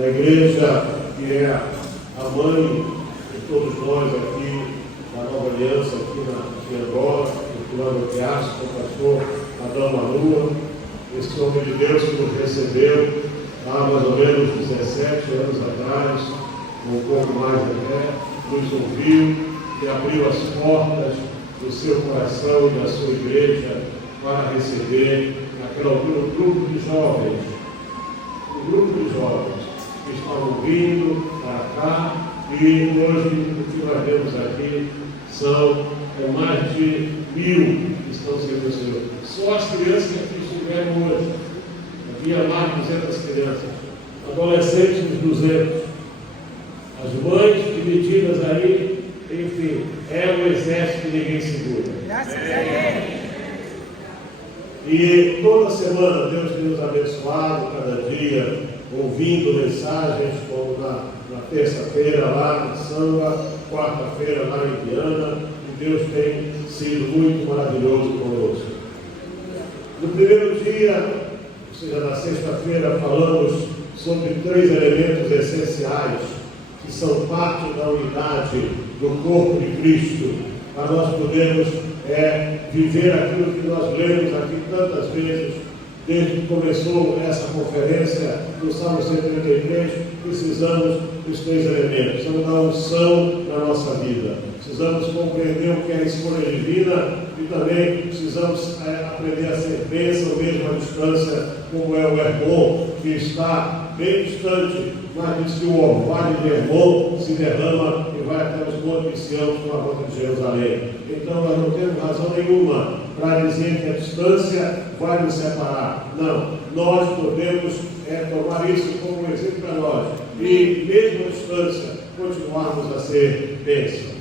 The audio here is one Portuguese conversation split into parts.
da igreja que é a mãe de todos nós aqui, da Nova Aliança, aqui na Angola, no plano eclesiástico, o pastor Adão Malua, esse homem de Deus que nos recebeu há mais ou menos 17 anos atrás, um pouco mais até, nos ouviu e abriu as portas do seu coração e da sua igreja para receber naquela altura um grupo de jovens, que estavam vindo para cá, e hoje o que nós vemos aqui são mais de 1.000 que estão servindo o Senhor. Só as crianças que aqui estiveram hoje. Havia mais de 200 crianças, adolescentes uns 200. As mães divididas aí, enfim, é um exército que ninguém segura. Graças a Deus. E toda semana Deus tem nos abençoado, cada dia, ouvindo mensagens, como na terça-feira lá na Samba, quarta-feira lá em Viana, e Deus tem sido muito maravilhoso conosco. No primeiro dia, ou seja, na sexta-feira, falamos sobre 3 elementos essenciais que são parte da unidade do corpo de Cristo, para nós podermos viver aquilo que nós lemos aqui tantas vezes, desde que começou essa conferência no Salmo 133, precisamos dos 3 elementos. Precisamos da unção na nossa vida, precisamos compreender o que é a escolha divina e também precisamos aprender a ser bênção mesmo à distância, como é o Hermon, que está bem distante, mas diz que o orvalho de Hermon se derrama e vai até os montes de Sião, com a volta de Jerusalém. Então nós não temos razão nenhuma para dizer que a distância vai nos separar. Não, nós podemos tomar isso como um exemplo para nós e mesmo à distância continuarmos a ser bênção.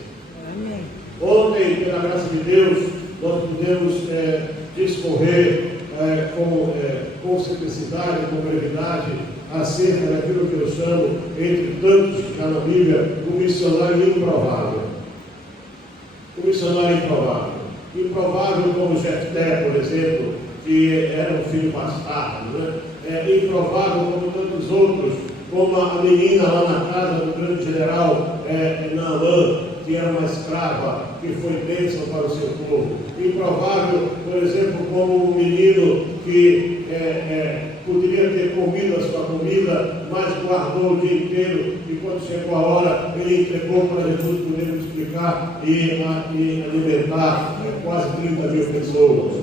Ontem, pela graça de Deus, nós pudemos discorrer com simplicidade, com brevidade, acerca daquilo que eu chamo, entre tantos que está na Bíblia, o missionário improvável. O missionário improvável. Improvável como Jefté, por exemplo, que era um filho bastardo, né? Improvável como tantos outros, como a menina lá na casa do grande general Naamã, que era uma escrava, que foi bênção para o seu povo. Improvável, por exemplo, como um menino que poderia ter comido a sua comida, mas guardou o dia inteiro, e quando chegou a hora, ele entregou para Jesus poder multiplicar e alimentar quase 30.000 pessoas.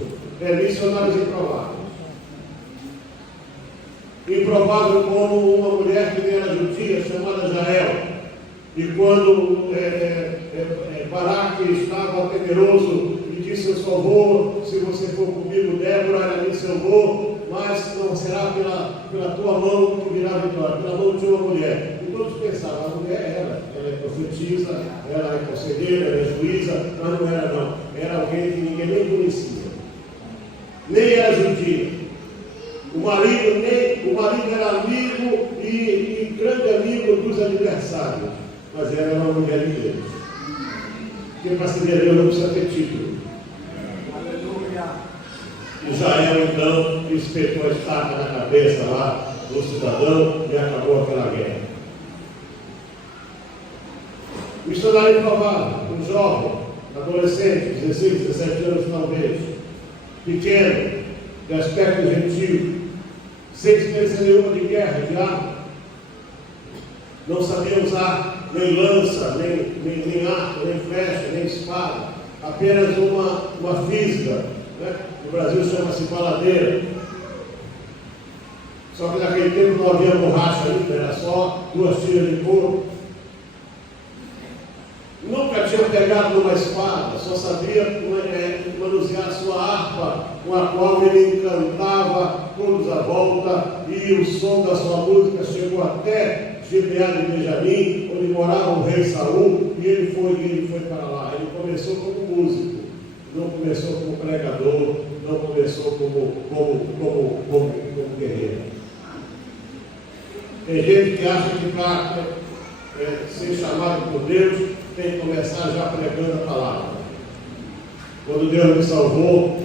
Missionários improváveis. Improvável como uma mulher que era judia, chamada Jael, e quando Baraque estava temeroso e disse: eu só vou, se você for comigo, Débora, ela disse: eu vou, mas não será pela tua mão que virá a vitória, pela mão de uma mulher. E todos pensavam: a mulher ela é profetisa, ela é conselheira, ela é juíza, mas não era não, era alguém que ninguém nem conhecia, nem era judia. O marido era amigo e grande amigo dos adversários, mas era uma mulher de Deus. Porque para ser Deus não precisa ter título. Aleluia. Israel então espetou a estaca na cabeça lá do cidadão e acabou aquela guerra. Missionário improvável, um jovem, adolescente, 16, 17 anos talvez, pequeno, de aspecto gentil, sem experiência nenhuma de guerra, de arma, não sabia usar nem lança, nem arco, nem flecha, nem espada, apenas uma fisga, né? No Brasil chama-se baladeira. Só que naquele tempo não havia borracha ainda, era só 2 tiras de couro. Nunca tinha pegado numa espada, só sabia manusear sua harpa, com a qual ele encantava todos à volta, e o som da sua música chegou até Gibeá de Benjamim, onde morava o rei Saul, e ele foi para lá. Ele começou como músico, não começou como pregador, não começou como guerreiro. Tem gente que acha que para ser chamado por Deus tem que começar já pregando a palavra. Quando Deus me salvou,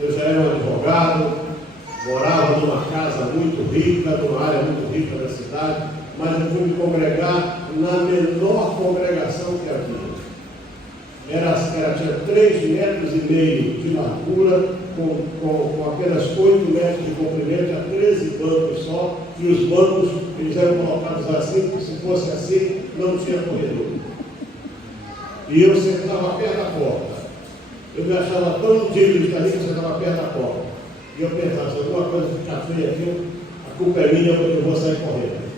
eu já era um advogado, morava numa casa muito rica, numa área muito rica da cidade, mas eu fui me congregar na menor congregação que havia. Tinha 3,5 metros de largura, com apenas 8 metros de comprimento, tinha 13 bancos só, e os bancos eles eram colocados assim, porque se fosse assim, não tinha corredor. E eu sentava perto da porta. Eu me achava tão digno de estar ali que eu sentava perto da porta. E eu pensava, se alguma coisa ficar feia aqui, a culpa é minha, porque eu vou sair correndo.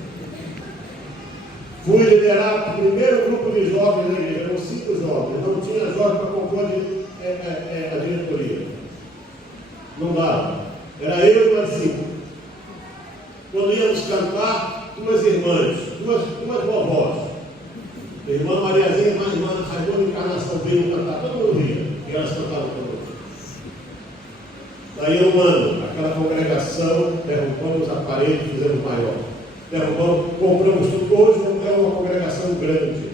Fui liderar o primeiro grupo de jovens da igreja, eram 5 jovens, não tinha jovem para compor a diretoria. Não dava. Era eu e mais 5. Quando íamos cantar, 2 irmãs, duas vovós. A irmã Mariazinha e a irmã Raimunda Encarnação veio cantar, todo mundo ria, e elas cantavam conosco. Daí um ano, aquela congregação, derrubamos a parede e fizemos maior. Derrubamos, compramos tudo, hoje é uma congregação grande.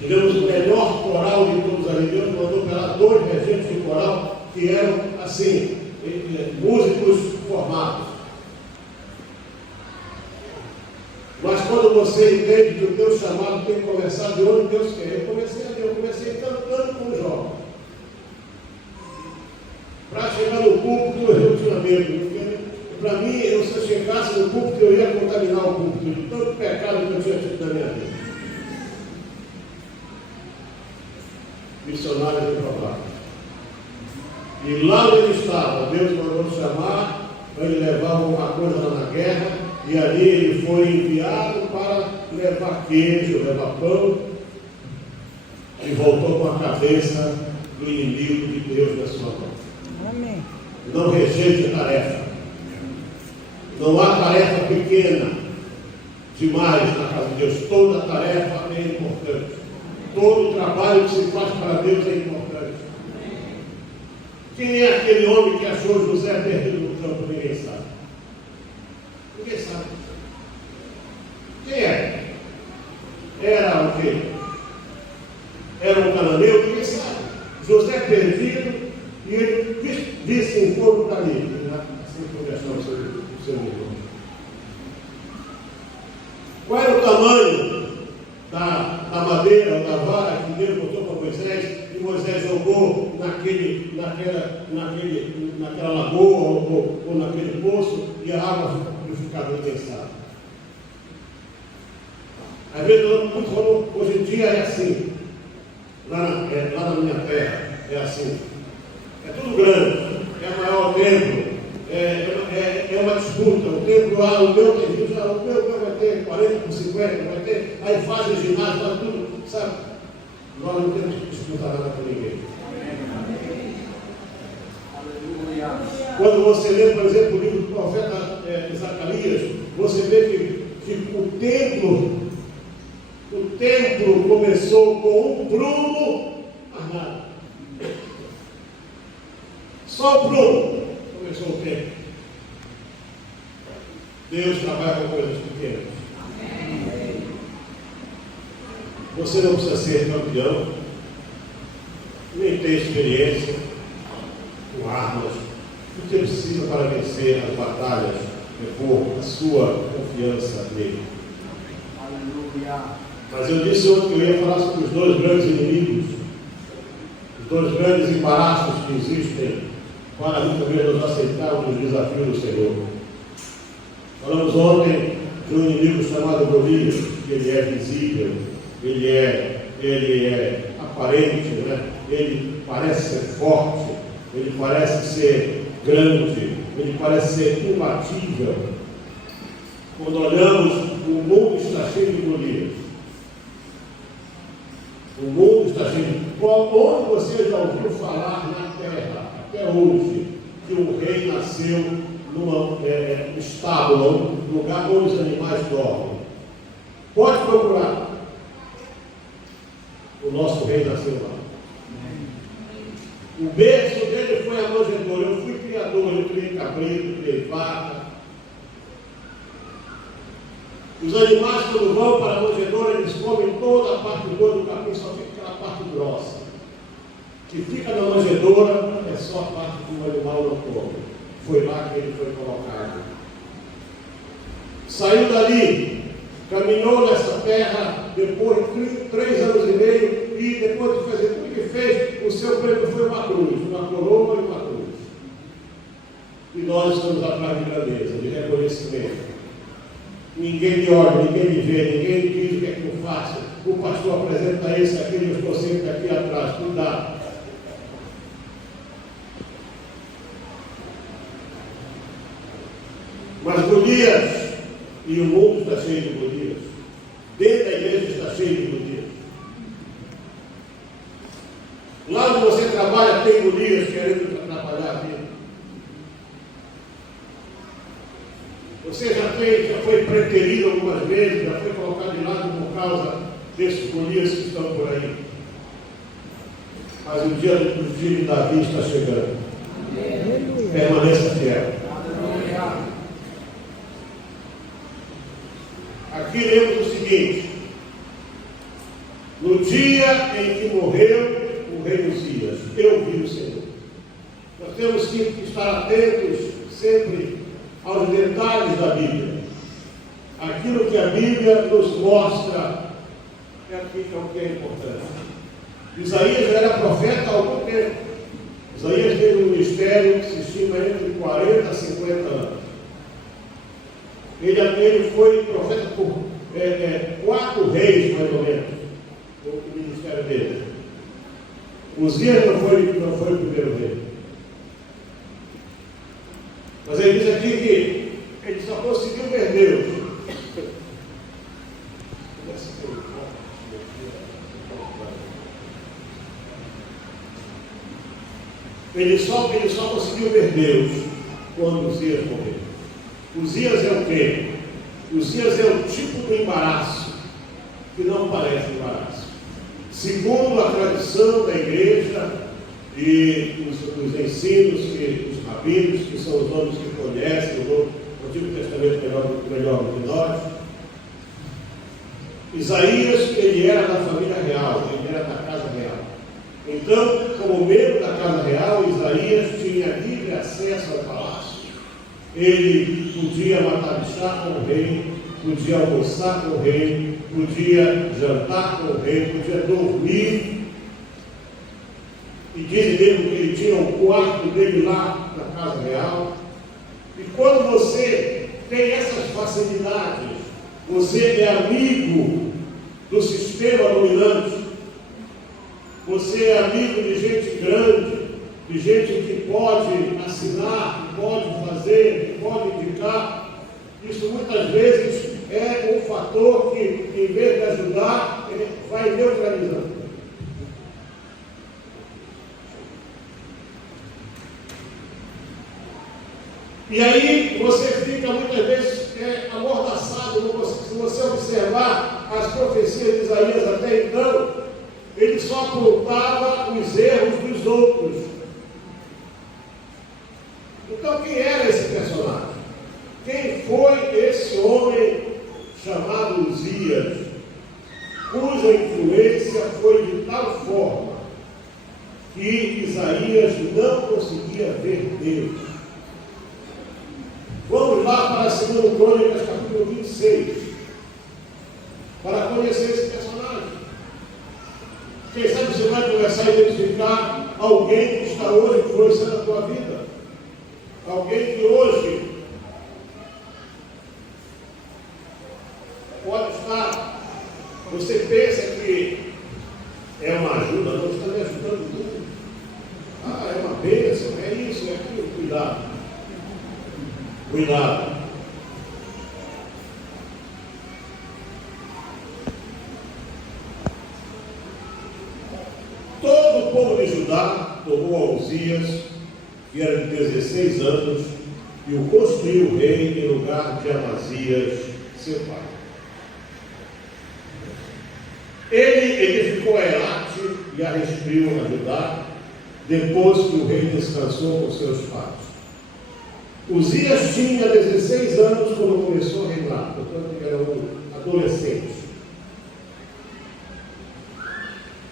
Tivemos o melhor coral de todos ali. Deus mandou para lá 2 regentes de coral que eram, assim, músicos formados. Mas quando você entende que o teu chamado tem que começar de onde Deus quer, eu comecei cantando com os jovens. Para chegar no púlpito, eu tinha medo. Para mim, se eu chegasse no púlpito, eu ia contaminar o púlpito de tanto pecado que eu tinha tido na minha vida. Missionário de provar. E lá onde ele estava, Deus mandou chamar para ele levar alguma coisa lá na guerra, e ali ele foi enviado para levar queijo, levar pão, e voltou com a cabeça do inimigo de Deus na sua mão. Amém. Não rejeite a tarefa. Não há tarefa pequena demais na casa de Deus. Toda tarefa é importante. Todo trabalho que se faz para Deus é importante. Quem é aquele homem que achou José perdido no campo? Ninguém sabe. Ninguém sabe. Quem é? Era o quê? Era um cananeu? Ninguém sabe. José perdido, e ele disse em corpo para ele. Assim conversamos sobre o seu irmão. Qual era o tamanho da madeira ou da vara que Deus botou para Moisés, e Moisés jogou naquela lagoa ou naquele poço, e a água ficava condensada? Às vezes, hoje em dia é assim. Lá na minha terra é assim. É tudo grande, é maior o templo, é uma disputa. O templo lá, o meu tem 20, o meu vai ter 40 por 50, vai ter, aí faz o ginásio, faz tudo, sabe? Nós não temos que disputar nada com ninguém. Quando você lê, por exemplo, o livro do profeta Zacarias, você vê que o templo começou com um prumo armado. Só o prumo começou o templo. Deus trabalha com coisas pequenas. Você não precisa ser campeão, nem ter experiência com armas. O que precisa para vencer as batalhas é pôr a sua confiança nele. Aleluia. Mas eu disse ontem que eu ia falar sobre os 2 grandes inimigos, os 2 grandes embaraços que existem para muitas vezes nós aceitarmos os desafios do Senhor. Falamos ontem de um inimigo chamado Golias, que ele é visível, ele é aparente, né? Ele parece ser forte, ele parece ser grande, ele parece ser imbatível. Quando olhamos, o mundo está cheio de Golias. O mundo está cheio de... Onde você já ouviu falar na terra, até hoje, que um rei nasceu num estábulo, num lugar onde os animais dormem? Pode procurar. O nosso rei nasceu lá. O berço dele foi a manjedoura. Eu fui criador, eu criei cabrito, criei vaca. Os animais, quando vão para a manjedoura, eles comem toda a parte boa do capim, só fica aquela parte grossa. Que fica na manjedoura é só a parte que o animal não come. Foi lá que ele foi colocado. Saiu dali, caminhou nessa terra, depois de 3 anos e meio, e depois de fazer tudo que fez, o seu prêmio foi uma cruz, uma coroa e uma cruz. E nós estamos atrás de grandeza, de reconhecimento. Ninguém me olha, ninguém me vê, ninguém me diz o que é que eu faço. O pastor apresenta isso, aquilo, eu estou sempre aqui atrás. Cuidado. Mas Golias, e o mundo está cheio de Golias. Dentro da igreja está cheio de Golias. Lá onde você trabalha tem Golias querendo atrapalhar a vida. Você já foi preterido algumas vezes, já foi colocado de lado por causa desses Golias que estão por aí. Mas o dia de Davi está chegando. Permaneça fiel. Aqui lemos o seguinte: no dia em que morreu o rei Uzias, eu vi o Senhor. Nós temos que estar atentos sempre aos detalhes da Bíblia. Aquilo que a Bíblia nos mostra é o que é importante. Isaías era profeta há algum tempo. Isaías teve um ministério que se estima entre 40 a 50 anos. Ele foi profeta por 4 reis, mais ou menos, no ministério dele. Uzias não foi o primeiro rei. Mas ele diz aqui que ele só conseguiu ver Deus. Ele só conseguiu ver Deus quando Uzias morreu. Uzias é o quê? Uzias é o tipo do embaraço que não parece embaraço. Segundo a tradição da igreja e os ensinos que os rabinos, que são os homens que conhecem o Antigo Testamento melhor do que nós, Isaías, ele era da família real, ele era da casa real. Então, como membro da casa real, Isaías tinha livre acesso ao palácio. Ele podia matar chá com o rei, podia almoçar com o rei, podia jantar com o rei, podia dormir. E dizem mesmo que ele tinha um quarto dele lá na casa real. E quando você tem essas facilidades, você é amigo do sistema dominante, você é amigo de gente grande, de gente que pode assinar, que pode fazer, que pode indicar. Isso muitas vezes é um fator que, em vez de ajudar, ele vai neutralizando. E aí você fica muitas vezes amordaçado. Se você observar as profecias de Isaías até então, ele só apontava os erros dos outros. Então, quem era esse personagem? Quem foi esse homem chamado Uzias, cuja influência foi de tal forma que Isaías não conseguia ver Deus? Vamos lá para 2 Crônicas, capítulo 26, para conhecer esse personagem. Quem sabe você vai começar a identificar alguém que está hoje influenciando a tua vida. Alguém que hoje pode estar, você pensa que é uma ajuda, não está me ajudando muito. Ah, é uma bênção, é isso, é aquilo. Cuidado. Cuidado. Todo o povo de Judá tomou a Uzias, que era de 16 anos, e o construiu rei em lugar de Amazias, seu pai. Ele edificou a Elate e a restituiu a Judá, depois que o rei descansou com seus pais. Uzias tinha 16 anos quando começou a reinar, portanto ele era um adolescente.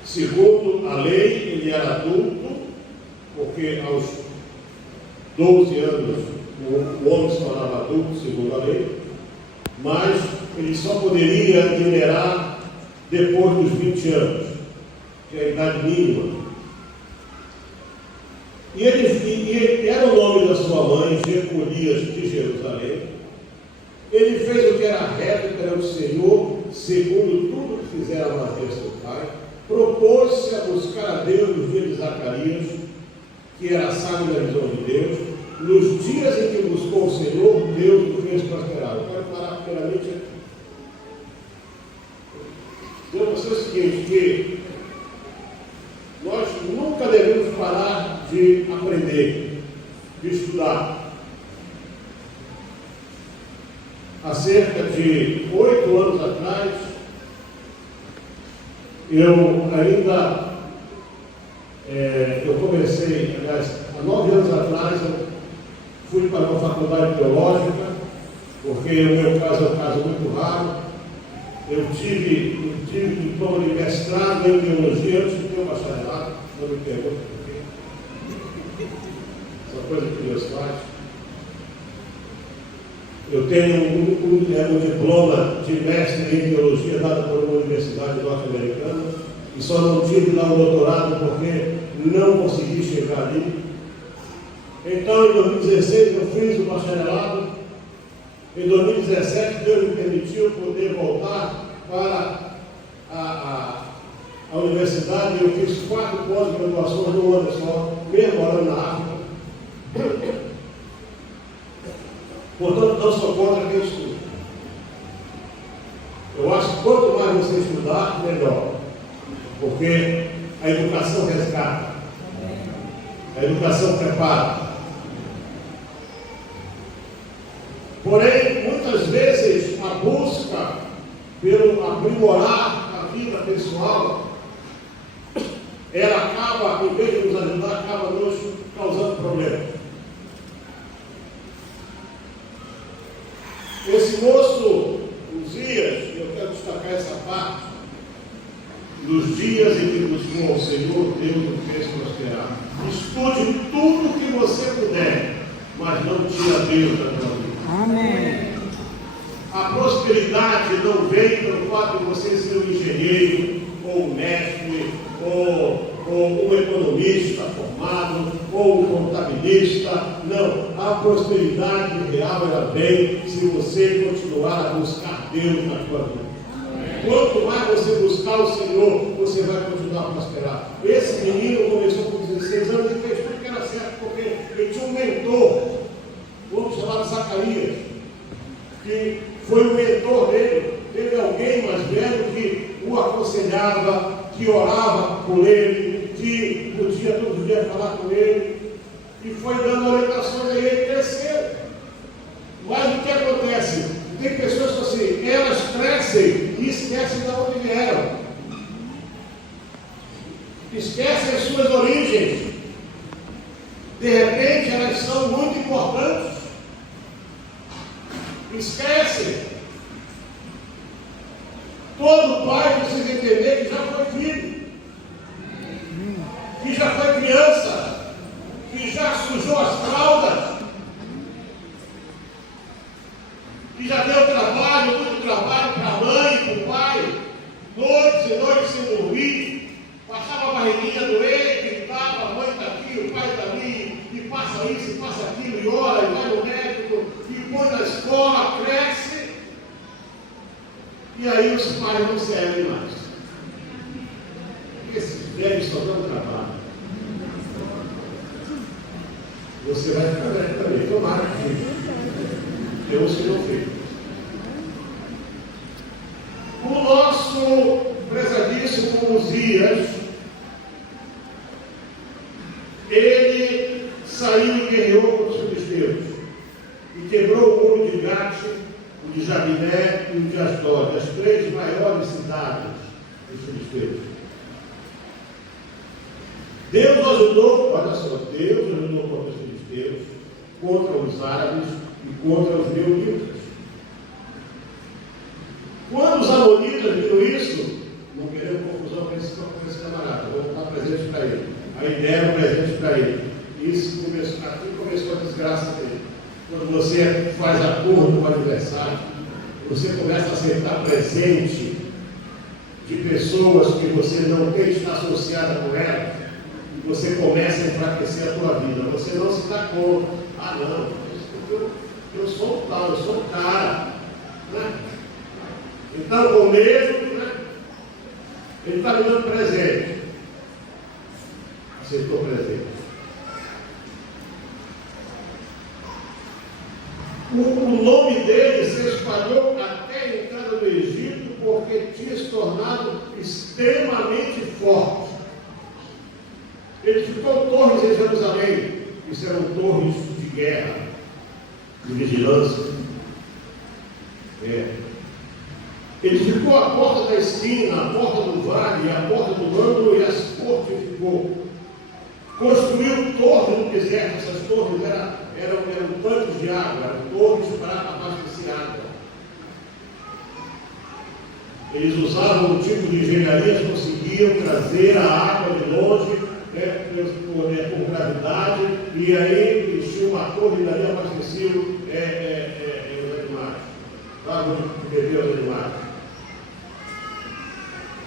Segundo a lei, ele era adulto, porque 12 anos o homem se tornava adulto, segundo a lei, mas ele só poderia minerar depois dos 20 anos, que é a idade mínima. E ele era o nome da sua mãe, Jeconias de Jerusalém. Ele fez o que era reto perante o Senhor, segundo tudo que fizera Amazias seu pai. Propôs-se a buscar a Deus nos dias de Zacarias, que era sábio na visão de Deus. Nos dias em que buscou o Senhor, Deus o fez prosperar. Eu quero parar primeiramente aqui. Dizer a você o seguinte, que nós nunca devemos parar de aprender, de estudar. Há cerca de 8 anos atrás, eu comecei, aliás, há 9 anos atrás, eu fui para uma faculdade teológica, porque o meu caso é um caso muito raro. Eu tive diploma de mestrado em teologia antes de ter o bacharelado, não me pergunte por quê. Essa coisa que Deus faz. Eu tenho um diploma de mestre em teologia dado por uma universidade norte-americana e só não tive lá o doutorado porque não consegui chegar ali. Então, em 2016, eu fiz o bacharelado. Em 2017, Deus me permitiu poder voltar para a universidade. Eu fiz 4 pós-graduações num ano só, mesmo morando na África. Portanto, não sou contra quem estuda. Eu acho que quanto mais você estudar, melhor. Porque a educação resgata. A educação prepara. Porém, muitas vezes, a busca pelo aprimorar a vida pessoal, ela acaba, em vez de nos ajudar, acaba nos causando problemas. Esse moço, Uzias, eu quero destacar essa parte, dos dias em que buscou ao Senhor, Deus o fez prosperar. Estude tudo que você puder, mas não tira Deus da tua vida. Amém. A prosperidade não vem pelo fato de você ser um engenheiro, ou um mestre, ou um economista formado, ou um contabilista. Não, a prosperidade real ela vem se você continuar a buscar Deus na sua vida. Quanto mais você buscar o Senhor, você vai continuar a prosperar. Esse menino começou com 16 anos e fez tudo que era certo, porque ele tinha um mentor, vamos chamar de Zacarias, que foi o mentor dele. Teve alguém mais velho que o aconselhava, que orava por ele, que podia todo dia falar com ele, e foi dando orientações a ele, cresceu. Mas o que acontece? Tem pessoas que assim, elas crescem e esquecem de onde vieram. Esquecem as suas origens. De repente elas são muito importantes. Esquecem. Todo pai precisa entender que já foi filho, que já foi criança, que já sujou as fraldas, que já deu trabalho, muito trabalho para a mãe, para o pai, noites e noites sem dormir, passava a barriguinha doente, gritava, a mãe está aqui, o pai está ali, e passa isso, e passa aquilo, e ora, e vai no médico, e põe na escola, cresce, e aí os pais não servem mais. Esses velhos só dão trabalho. Você vai ficar velho também, tomara que Deus se não fez. O nosso prezadíssimo Uzias, ele saiu e guerreou com os filisteus e quebrou o muro de Gate, o de Jabiné e o de Asdod, as 3 maiores cidades dos filisteus. Deus ajudou, olha só, Deus ajudou contra os filisteus, contra os árabes e contra os meunitas. Quando os amonitas viram isso, não querendo confusão com esse camarada, vou dar presente para ele. Aí deram presente para ele. Isso começou começou a desgraça dele. Quando você faz acordo com o adversário, você começa a aceitar presente de pessoas que você não tem que estar associada com elas, e você começa a enfraquecer a tua vida. Você não se dá conta. Ah, não, eu sou o tal, eu sou o cara. Né? Então, o mesmo, né? Ele está me dando presente. Aceitou presente. O nome dele se espalhou até a entrada do Egito, porque tinha se tornado extremamente forte. Edificou torres em Jerusalém, que eram torres de guerra, de vigilância. Edificou a porta da esquina, a porta do vale, a porta do ângulo e as fortificou. Construiu torres no deserto. Essas torres eram tanques de água, eram torres para abastecer água. Eles usavam um tipo de engenharia, conseguiam trazer a água de longe, por gravidade, e aí eles tinham uma torre e dali abasteciam os animais. Davam de beber aos animais.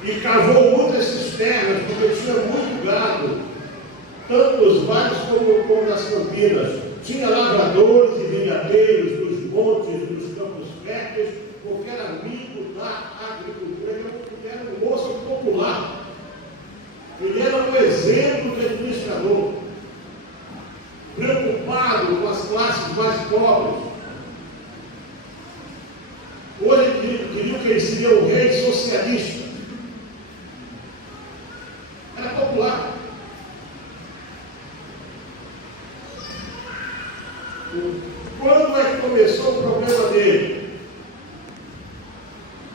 E cavou muitas cisternas, porque tinha muito gado, tanto nos vales como nas campinas. Tinha lavradores e vingadeiros dos montes, dos campos férteis, porque era amigo da agricultura. Ele era um moço popular. Ele era um exemplo de administrador, preocupado com as classes mais pobres. Hoje diriam que ele seria um rei socialista. Era popular. Quando é que começou o problema dele?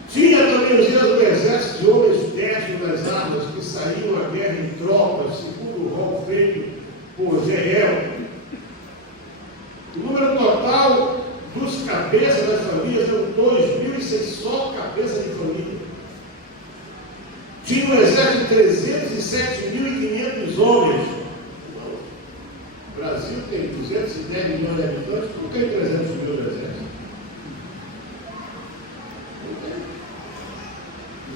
Tinha também os dias do exército de homens destros das armas que saíam à guerra em tropas, segundo o rol feito por Jeiel. O número total dos cabeças das famílias eram 2.600, só cabeça de família. Tinha um exército de 307.500 homens. O Brasil tem 210 milhões de habitantes, não tem 300 mil no exército. Não tem.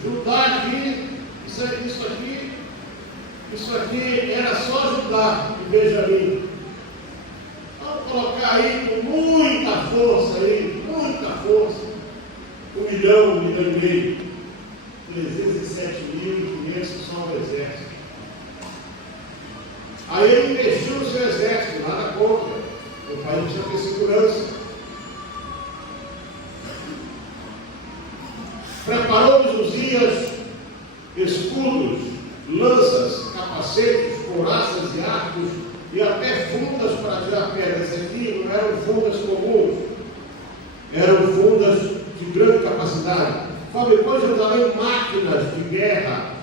Judá aqui, isso aqui era só Judá e Benjamim. Vamos colocar aí com muita força aí, muita força. 1 milhão, 1 milhão e meio. 307.500 só o exército. Aí ele investiu no seu exército, nada contra. O país precisa ter segurança. Preparou Uzias escudos, lanças, capacetes, couraças e arcos e até fundas para tirar pedras. Aqui não eram fundas comuns, eram fundas de grande capacidade. Fabricou em Jerusalém máquinas de guerra,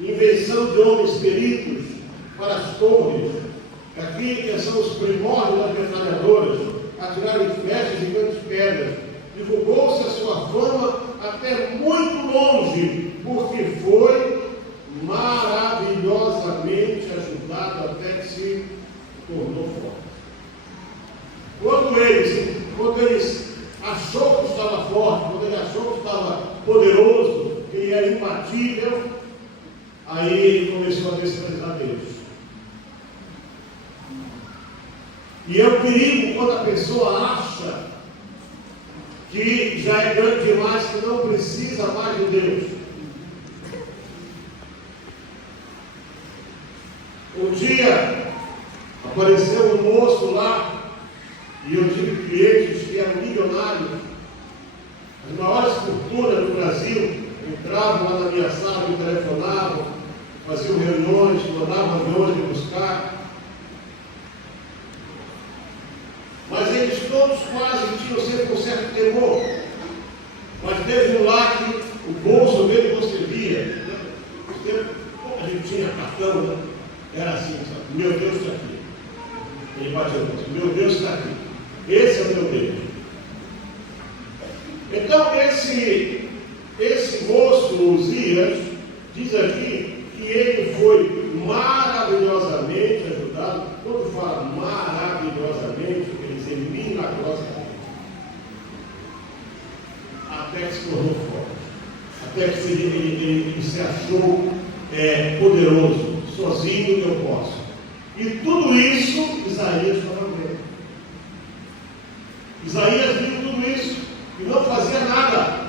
invenção de homens peritos para as torres. Aqui que são os primórdios das metralhadoras, atirarem flechas e grandes pedras. Divulgou-se a sua fama até muito longe, porque foi maravilhosamente ajudado até que se tornou forte. Quando ele achou que estava forte, quando ele achou que estava poderoso, que ele era imbatível, aí ele começou a desprezar Deus. E é um perigo quando a pessoa acha que já é grande demais, que não precisa mais de Deus. Um dia apareceu um moço lá, e eu tive clientes que eram milionários, as maiores fortunas do Brasil, entravam lá na minha sala, me telefonavam, faziam reuniões, mandavam aviões me buscar. Mas eles todos quase tinham sempre um certo temor. Mas teve um lá que o bolso dele você via. A gente tinha cartão, né? Era assim, sabe? Meu Deus está aqui. Ele bateu no bolso. Meu Deus está aqui. Esse é o meu Deus. Então, esse moço, Uzias, diz aqui que ele foi maravilhosamente ajudado. Quando fala maravilhosamente, até que se tornou forte, até que ele se achou poderoso, sozinho eu posso. E tudo isso Isaías estava vendo. Isaías viu tudo isso e não fazia nada.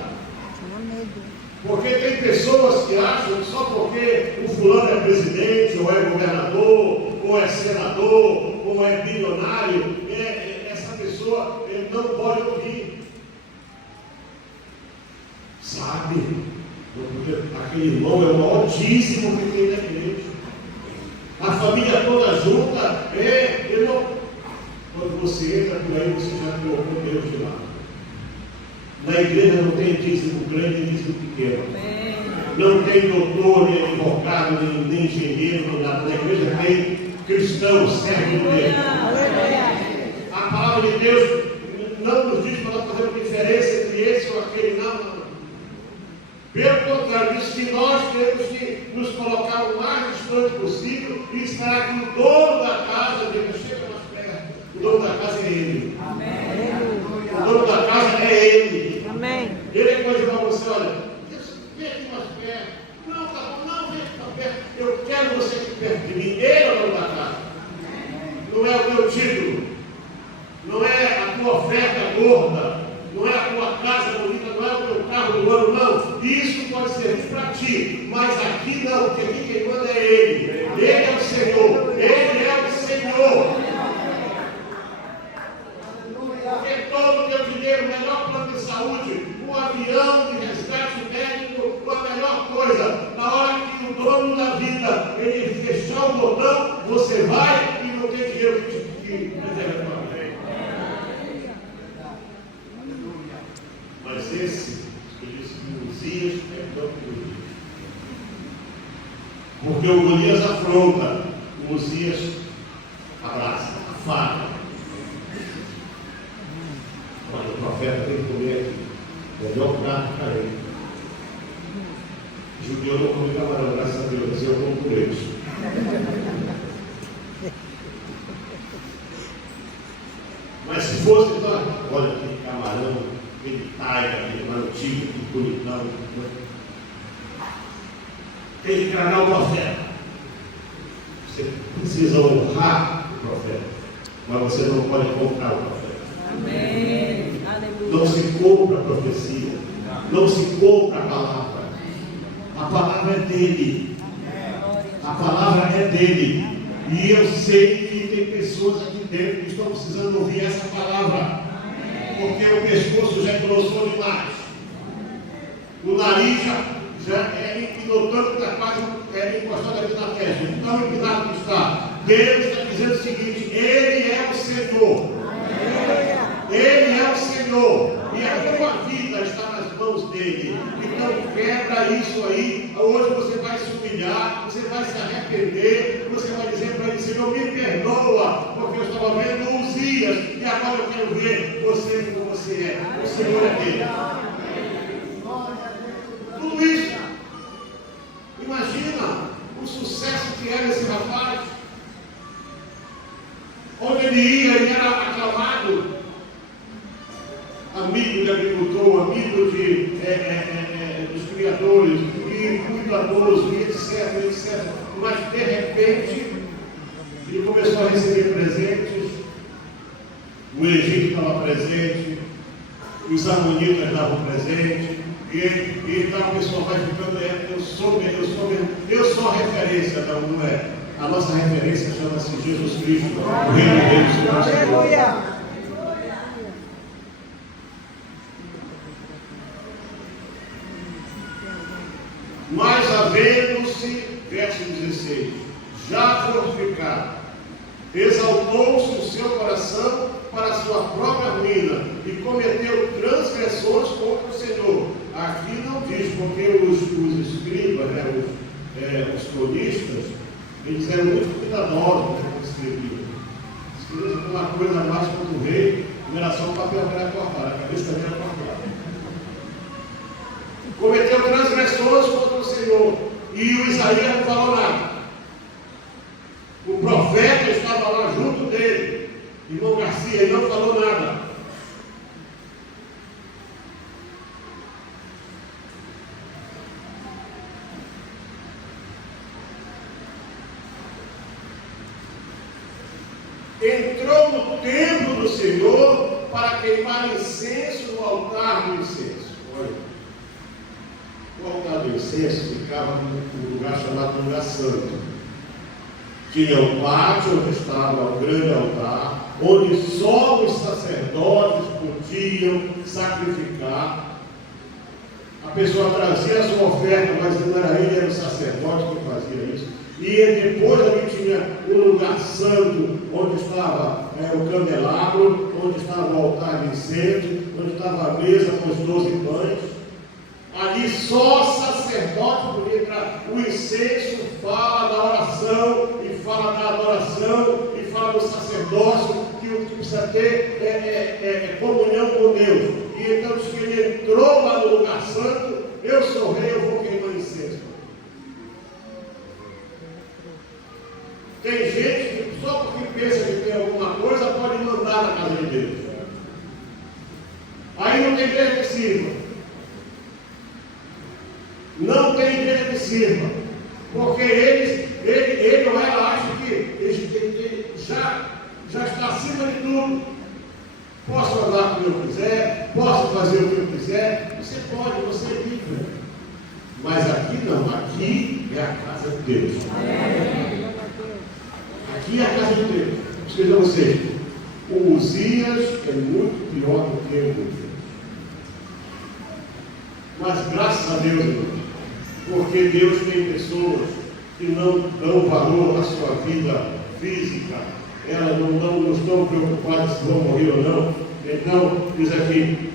Porque tem pessoas que acham que só porque o fulano é presidente, ou é governador, ou é senador, ou é bilionário, essa pessoa não pode ouvir. Sabe? Porque aquele irmão é o maior dízimo que tem na igreja. A família toda junta, ele não... Quando você entra por aí, você já colocou Deus de lado. Na igreja não tem dízimo grande e dízimo pequeno. Não tem doutor, nem advogado, nem engenheiro, nem nada. Na igreja tem cristão, servo de Deus. A palavra de Deus não nos diz para nós fazermos diferença entre esse ou aquele, não. Pelo contrário, diz que nós temos que nos colocar o mais distante possível e esperar que o dono da casa, Deus chega mais perto. O dono da casa é Ele. Amém. O dono da casa é Ele. Amém. Ele pode dizer para você, olha, vem aqui mais perto. Não, tá bom, não, vem aqui mais perto. Eu quero você aqui perto de mim. Ele é o dono da casa. Não é o teu título. Não é a tua oferta gorda. Não é a tua casa bonita, não é o teu carro do ano, não. Isso pode servir para ti, mas aqui não, porque aqui quem manda é Ele. Ele é o Senhor. Ele é o Senhor. Porque todo o teu dinheiro, o melhor plano de saúde, um avião de resgate médico, a melhor coisa, na hora que o dono da vida ele fechar o botão, você vai e não tem dinheiro que preserve a tua vida. Mas esse, ele disse que Uzias é pior que Golias. Porque o Golias afronta, o Uzias abraça, afaga. Olha, o profeta tem que comer aqui. Melhor prato para ele. Judeu não come camarão, graças a Deus, eu como por eles. Mas se fosse, olha aquele camarão, aquele taiga, aquele marotinho, aquele bonitão. Tem que encarar o profeta. Você precisa honrar o profeta, mas você não pode comprar o profeta. Amém. Não se compra a profecia, não se compra a palavra. A palavra é dele. A palavra é dele. E eu sei que tem pessoas aqui dentro que estão precisando ouvir essa palavra. Porque o pescoço já engrossou demais. O nariz já empinou tanto que está quase encostado aqui na testa. Tão empinado que está. Deus está dizendo o seguinte: Ele é o Senhor. Ele é o Senhor. E a tua vida está nas mãos dele. Então quebra isso aí. Hoje você vai se humilhar, você vai se arrepender, você vai dizer para ele: Senhor, me perdoa, porque eu estava vendo Uzias e agora eu quero ver você como você é. O Senhor é dele. Tudo isso. Imagina o sucesso que era esse rapaz. Onde ele ia, ele era aclamado. Amigo de agricultor, amigo dos criadores, e cuidadoso, e etc. Mas de repente, ele começou a receber presentes. O Egito estava presente, os amonitas davam presente, e então a pessoa vai ficando, eu sou a referência, não é? A nossa referência chama-se Jesus Cristo, o Rei do Reino, Senhor. Mas havendo-se, verso 16, já fortificado, exaltou-se o seu coração para a sua própria ruína e cometeu transgressões contra o Senhor. Aqui não diz, porque os escribas, os cronistas, eles eram muito cuidadosos quando escreviam. Escreviam uma coisa a mais contra o rei, não era só o papel que era cortado, a cabeça também era cortada. Cometeu transgressões contra o Senhor. E o Isaías não falou nada. O profeta estava lá junto dele. Irmão Garcia, ele não falou nada. entrou no templo do Senhor para queimar incenso no altar do incenso. Olha, o altar do incenso ficava num lugar chamado lugar santo. Tinha um pátio onde estava o grande altar, onde só os sacerdotes podiam sacrificar. A pessoa trazia a sua oferta, mas não era ele, era o sacerdote que fazia isso. E depois ali tinha um lugar santo, onde estava o candelabro, onde estava o altar de incenso, onde estava a mesa com os 12 pães. Ali só o sacerdote podia entrar. O incenso fala da oração, e fala da adoração, e fala do sacerdócio, que o que precisa ter é comunhão com Deus. E então, se ele entrou lá no lugar santo, eu sou rei, eu vou queimar incenso. Tem gente que só porque pensa que tem alguma coisa pode mandar na casa de Deus. Aí não tem igreja que sirva. Não tem igreja que sirva. Porque ele ou ela acha que ele já está acima de tudo. Posso andar como eu quiser, posso fazer o que eu quiser. Você pode, você é livre. Mas aqui não, aqui é a casa de Deus. Aqui é a casa de Deus. Vejam vocês, o Uzias é muito pior do que o Uzias. Mas graças a Deus, irmãos, porque Deus tem pessoas que não dão valor à sua vida física, elas não estão preocupadas se vão morrer ou não. Então, diz aqui,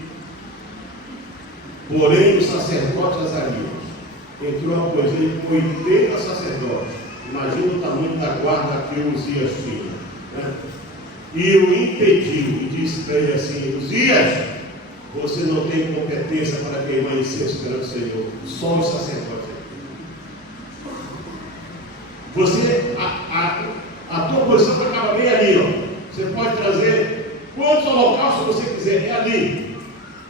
porém o sacerdote Azarias entrou após ele com 80 sacerdotes. Imagina o tamanho da guarda que Uzias tinha, né? E o impediu e disse para ele assim: Uzias, você não tem competência para queimar incenso perante o Senhor, só o sacerdote. Você, a tua posição acaba bem ali, ó. Você pode trazer quantos holocaustos você quiser, é ali.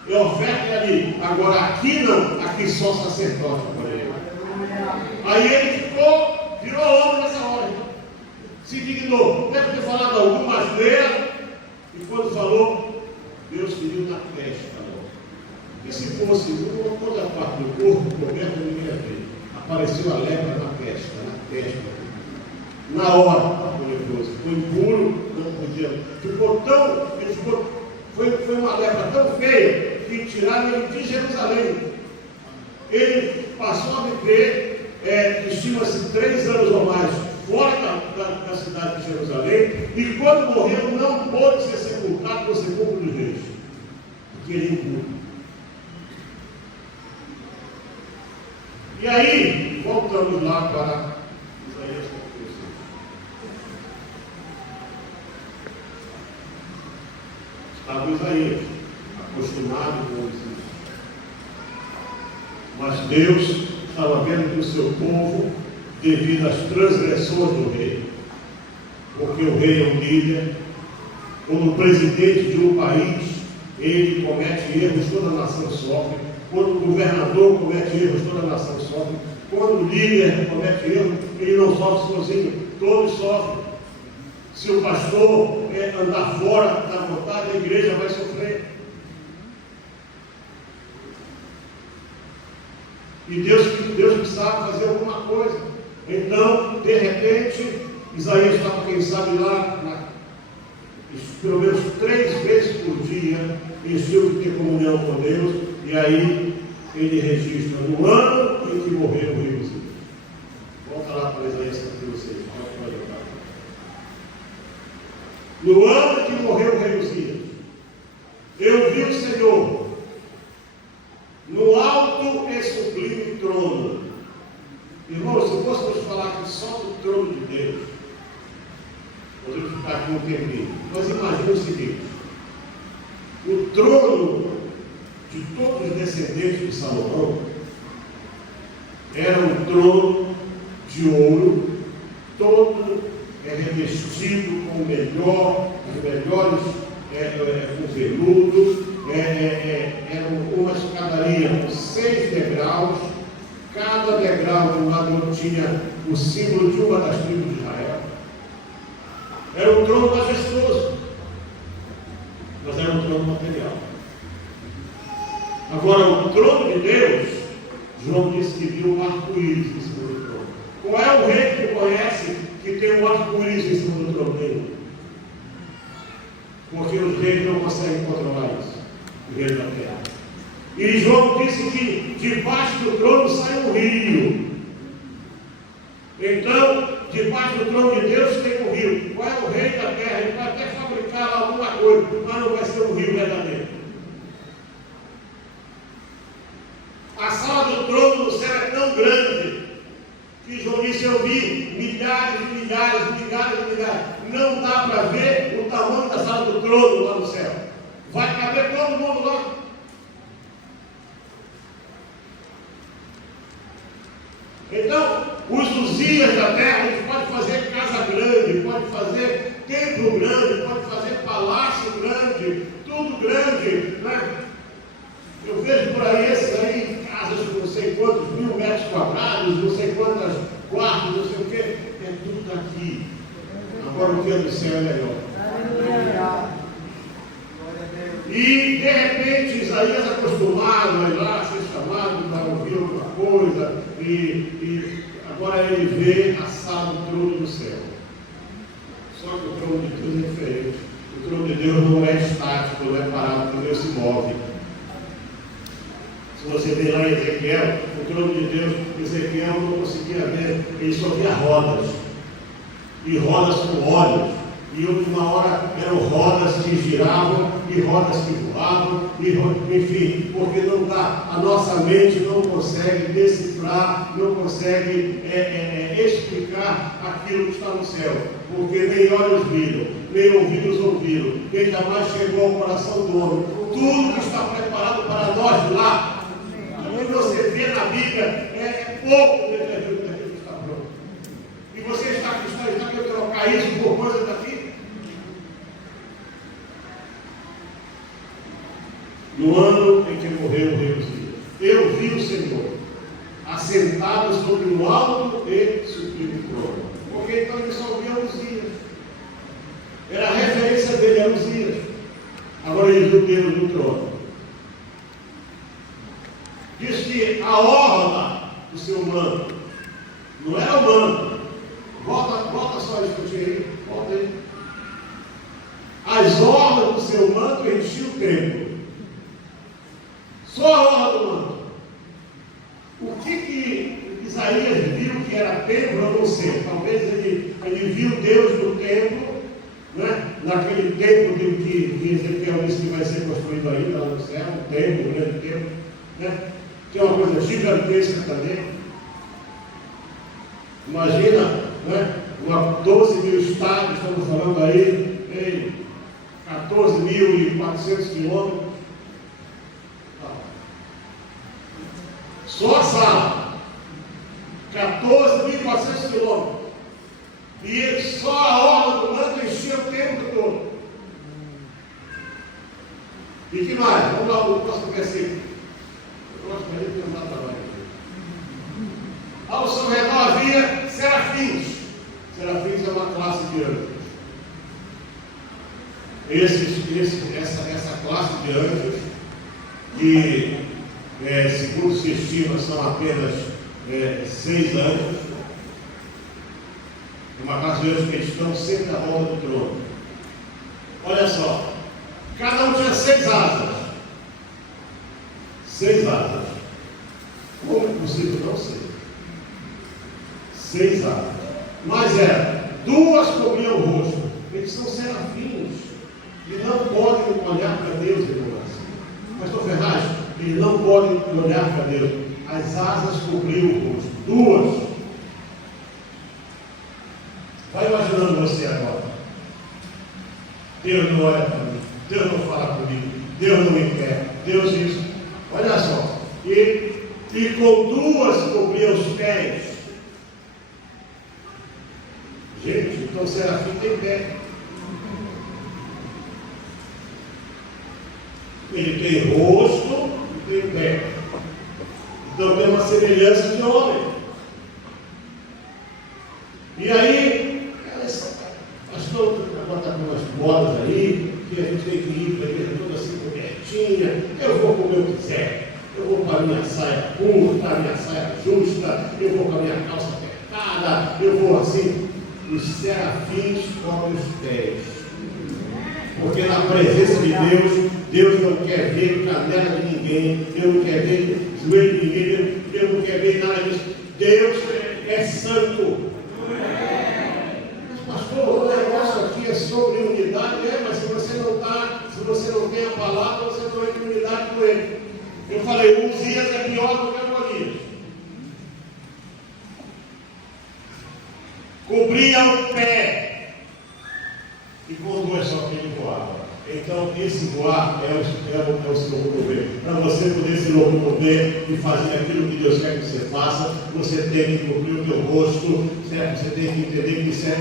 É oferta, é ali. Agora aqui não, aqui só sacerdote pode ir. Aí ele virou homem nessa hora. Se dignou. Deve ter falado alguma asneira. E quando falou, Deus feriu na testa. E se fosse uma outra parte do corpo, coberto, ninguém ia ver. Apareceu a lepra na testa. Na hora, o leproso ficou impuro, não podia. Foi uma lepra tão feia que tiraram ele de Jerusalém. Ele passou a viver, estima-se 3 anos ou mais, fora da cidade de Jerusalém, e quando morreu não pôde ser sepultado no sepulcro dos reis, porque ele é impuro. E aí, voltamos lá para Isaías capítulo 6. Estava Isaías, acostumado com isso. Mas Deus estava vendo que o seu povo, devido às transgressões do rei, porque o rei é um líder, como presidente de um país, ele comete erros, toda a nação sofre. Quando o governador comete erros, toda a nação sofre. Quando o líder comete erros, ele não sofre sozinho, todos sofrem. Se o pastor andar fora da vontade, a igreja vai sofrer. E Deus precisava fazer alguma coisa. Então, de repente, Isaías estava, quem sabe, lá, pelo menos 3 vezes por dia, em estilo de ter comunhão com Deus. E aí ele registra no ano em que morreu o rei Uzias. Volta lá para Isaías capítulo 6. No ano em que morreu o rei Uzias, eu vi o Senhor no alto e sublime trono. Irmãos, se fôssemos falar que só do trono de Deus, podemos ficar aqui um tempinho. Mas imagine o seguinte: o trono de todos os descendentes de Salomão era um trono de ouro, todo revestido com os melhores com veludo, era uma escadaria com 6 degraus, cada degrau de um lado tinha o símbolo de uma das tribos de Israel. Era o trono majestoso. Agora, o trono de Deus, João disse que viu um arco-íris em cima do trono. Qual é o rei que conhece que tem um arco-íris em cima do trono dele? Porque os reis não conseguem controlar isso, o rei da terra. E João disse que debaixo do trono sai um rio. Então, debaixo do trono de Deus tem um rio. Qual é o rei da terra? Ele vai até fabricar lá alguma coisa, mas não vai ser um rio verdadeiro. A sala do trono do céu é tão grande que João disse: eu vi milhares e milhares e milhares e milhares. Não dá para ver o tamanho da sala do trono lá no céu. Vai caber todo mundo lá. Então, os Uzias da terra, a gente pode fazer casa grande, pode fazer templo grande, pode fazer palácio grande, tudo grande, né? Eu vejo por aí esses aí, casas de não sei quantos 1.000 metros quadrados, não sei quantas quartos, não sei o quê, é tudo aqui. Agora o que é do céu é melhor. E de repente Isaías acostumado a ir lá, ser chamado para ouvir alguma coisa, e agora ele vê a sala do trono do céu. Só que o trono de Deus é diferente. O trono de Deus não é estático, não é parado, porque Deus se move. Se você vê lá em Ezequiel, o trono de Deus, Ezequiel não conseguia ver, ele só via rodas. E rodas com olhos. E uma hora eram rodas que giravam e rodas que voavam, enfim, porque não dá, a nossa mente não consegue decifrar, não consegue explicar aquilo que está no céu, porque nem olhos viram, nem ouvidos ouviram, nem jamais chegou ao coração do homem. Tudo que está preparado para nós lá, tudo que você vê na Bíblia é pouco daquilo que está pronto. E você está querendo trocar isso por coisa daqui? No ano em que morreu o rei Uzias, eu vi o Senhor assentado sobre um alto e sublime trono. Porque então ele só via Uzias. Era a referência dele a Uzias. Agora ele viu Deus no trono. Diz que a orla do seu manto não era o manto. Volta só isso que eu tinha aí. Volta aí. As orlas do seu manto enchiam o templo. Só a orla do manto. O que Isaías viu que era templo, eu não sei. Talvez ele viu Deus no templo, né? Naquele templo que Ezequiel disse que vai ser construído ainda lá no céu, um templo, um grande templo, né? Que é uma coisa gigantesca também. Imagina, né? 12.000 estádios, estamos falando aí, em 14.400 quilômetros. Só a sala, 14.400 quilômetros. E só a orla do manto enchia o tempo todo. E que mais? Vamos lá para o próximo versículo. Eu gosto de ter um trabalho aqui. Ao seu redor havia serafins. Serafins é uma classe de anjos. Essa classe de anjos, que segundo se estima são apenas 6 anjos, uma classe de anjos que estão sempre à volta do trono. Olha só, cada um tinha 6 asas. 6 asas. Como é possível? Não sei. 6 asas. Mas 2 cobriam o rosto. Eles são serafins. E não podem olhar para Deus, irmãos. Pastor Ferraz, eles não podem olhar para Deus. As asas cobriam o rosto. 2. Vai imaginando você agora. Deus não olha para mim. Deus não fala comigo. Deus não me quer. Deus isso. Olha só. E com 2 cobria os pés. Gente, então serafim tem pé. Ele tem rosto e tem pé. Então tem uma semelhança de homem. E aí, pastor, agora está com umas bolas aí, que a gente tem que ir para a igreja toda assim cobertinha, eu vou comer o que quiser. a minha saia curta, a minha saia justa, eu vou com a minha calça apertada, eu vou assim. Os serafins cobrem os pés. Porque na presença de Deus, Deus não quer ver canela de ninguém, Deus não quer ver joelho de ninguém, Deus não quer ver nada disso. Deus é santo. Pastor, o negócio aqui é sobre unidade, mas se você não tem a palavra, você não entra em unidade com ele. Eu falei, o Uzias é pior do que o Golias. Cobria o pé. E com duas só que ele voava. Então, esse voar é o se locomover. Para você poder se locomover e fazer aquilo que Deus quer que você faça, você tem que cobrir o teu rosto, certo? Você tem que entender que isso é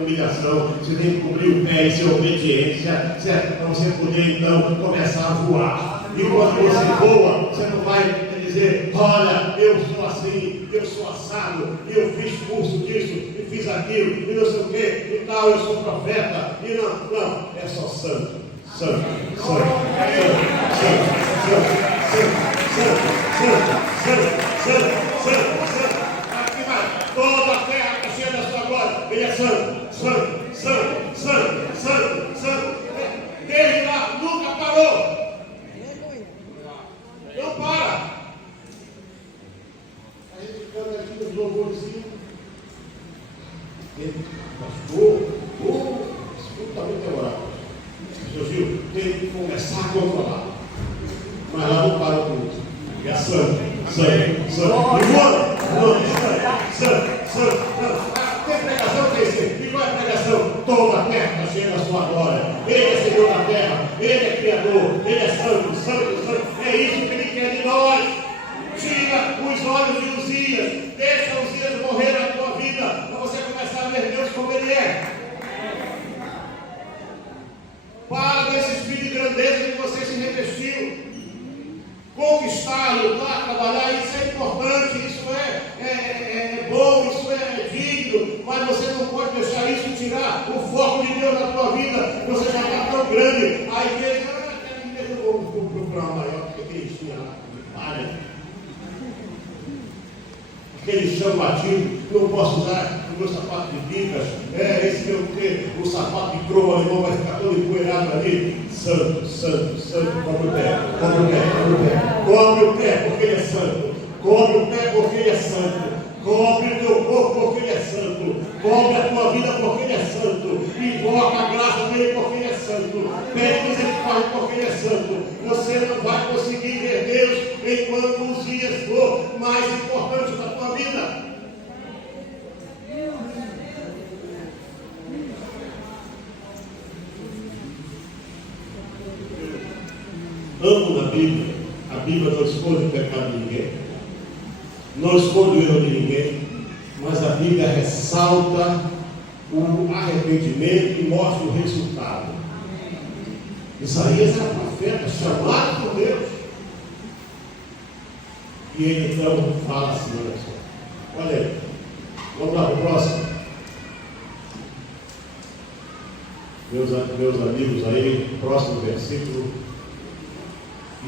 humilhação. Você tem que cobrir o pé, isso é obediência, certo? Para você poder, então, começar a voar. E quando você voa, você não vai dizer, olha, eu sou assim, eu sou assado, eu fiz curso disso, e fiz aquilo, e não sei o que, e tal, eu sou profeta, e não, é só santo, santo, santo, santo, aqui vai, toda a terra está cheia da sua glória, ele é santo, desde lá, nunca parou. Não para. A gente canta aqui nos louvorzinhos. Pastor, escuta muito orar. Seu Gil, tem que começar a controlar. Mas lá não para o culto. É santo. Tem pregação, tem sim. E qual é a pregação? Toda a terra está cheia da sua glória. Ele é Senhor da terra. Ele é Criador. Ele é santo. É isso que Ele quer de nós. Tira os olhos de Uzias. Deixa Uzias morrer na tua vida. Para você começar a ver Deus como Ele é. Para desse espírito de grandeza que você se revestiu. Conquistar, lutar, trabalhar, isso é importante, isso é bom, isso é digno, mas você não pode deixar isso tirar o foco de Deus na tua vida. Você já está tão grande, a igreja, eu vou procurar uma maior, porque aquele tinha lá, palha, aquele chão batido, não posso usar o meu sapato de bicas, esse meu o sapato de croa alemão vai ficar todo empoeirado ali. Santo, cobre o pé, cobre o pé porque Ele é santo, cobre o pé porque Ele é santo, cobre o teu corpo porque Ele é santo, cobre a tua vida porque Ele é santo, invoca a graça dEle porque Ele é santo, pede misericórdia porque Ele é santo. Você não vai conseguir ver Deus enquanto os dias for mais importante da tua vida. Amo na Bíblia. A Bíblia não esconde o pecado de ninguém, não esconde o erro de ninguém, mas a Bíblia ressalta o arrependimento e mostra o resultado. Isaías era profeta, chamado por Deus, e ele então fala assim: olha aí, vamos lá para o próximo. Meus amigos aí, próximo versículo.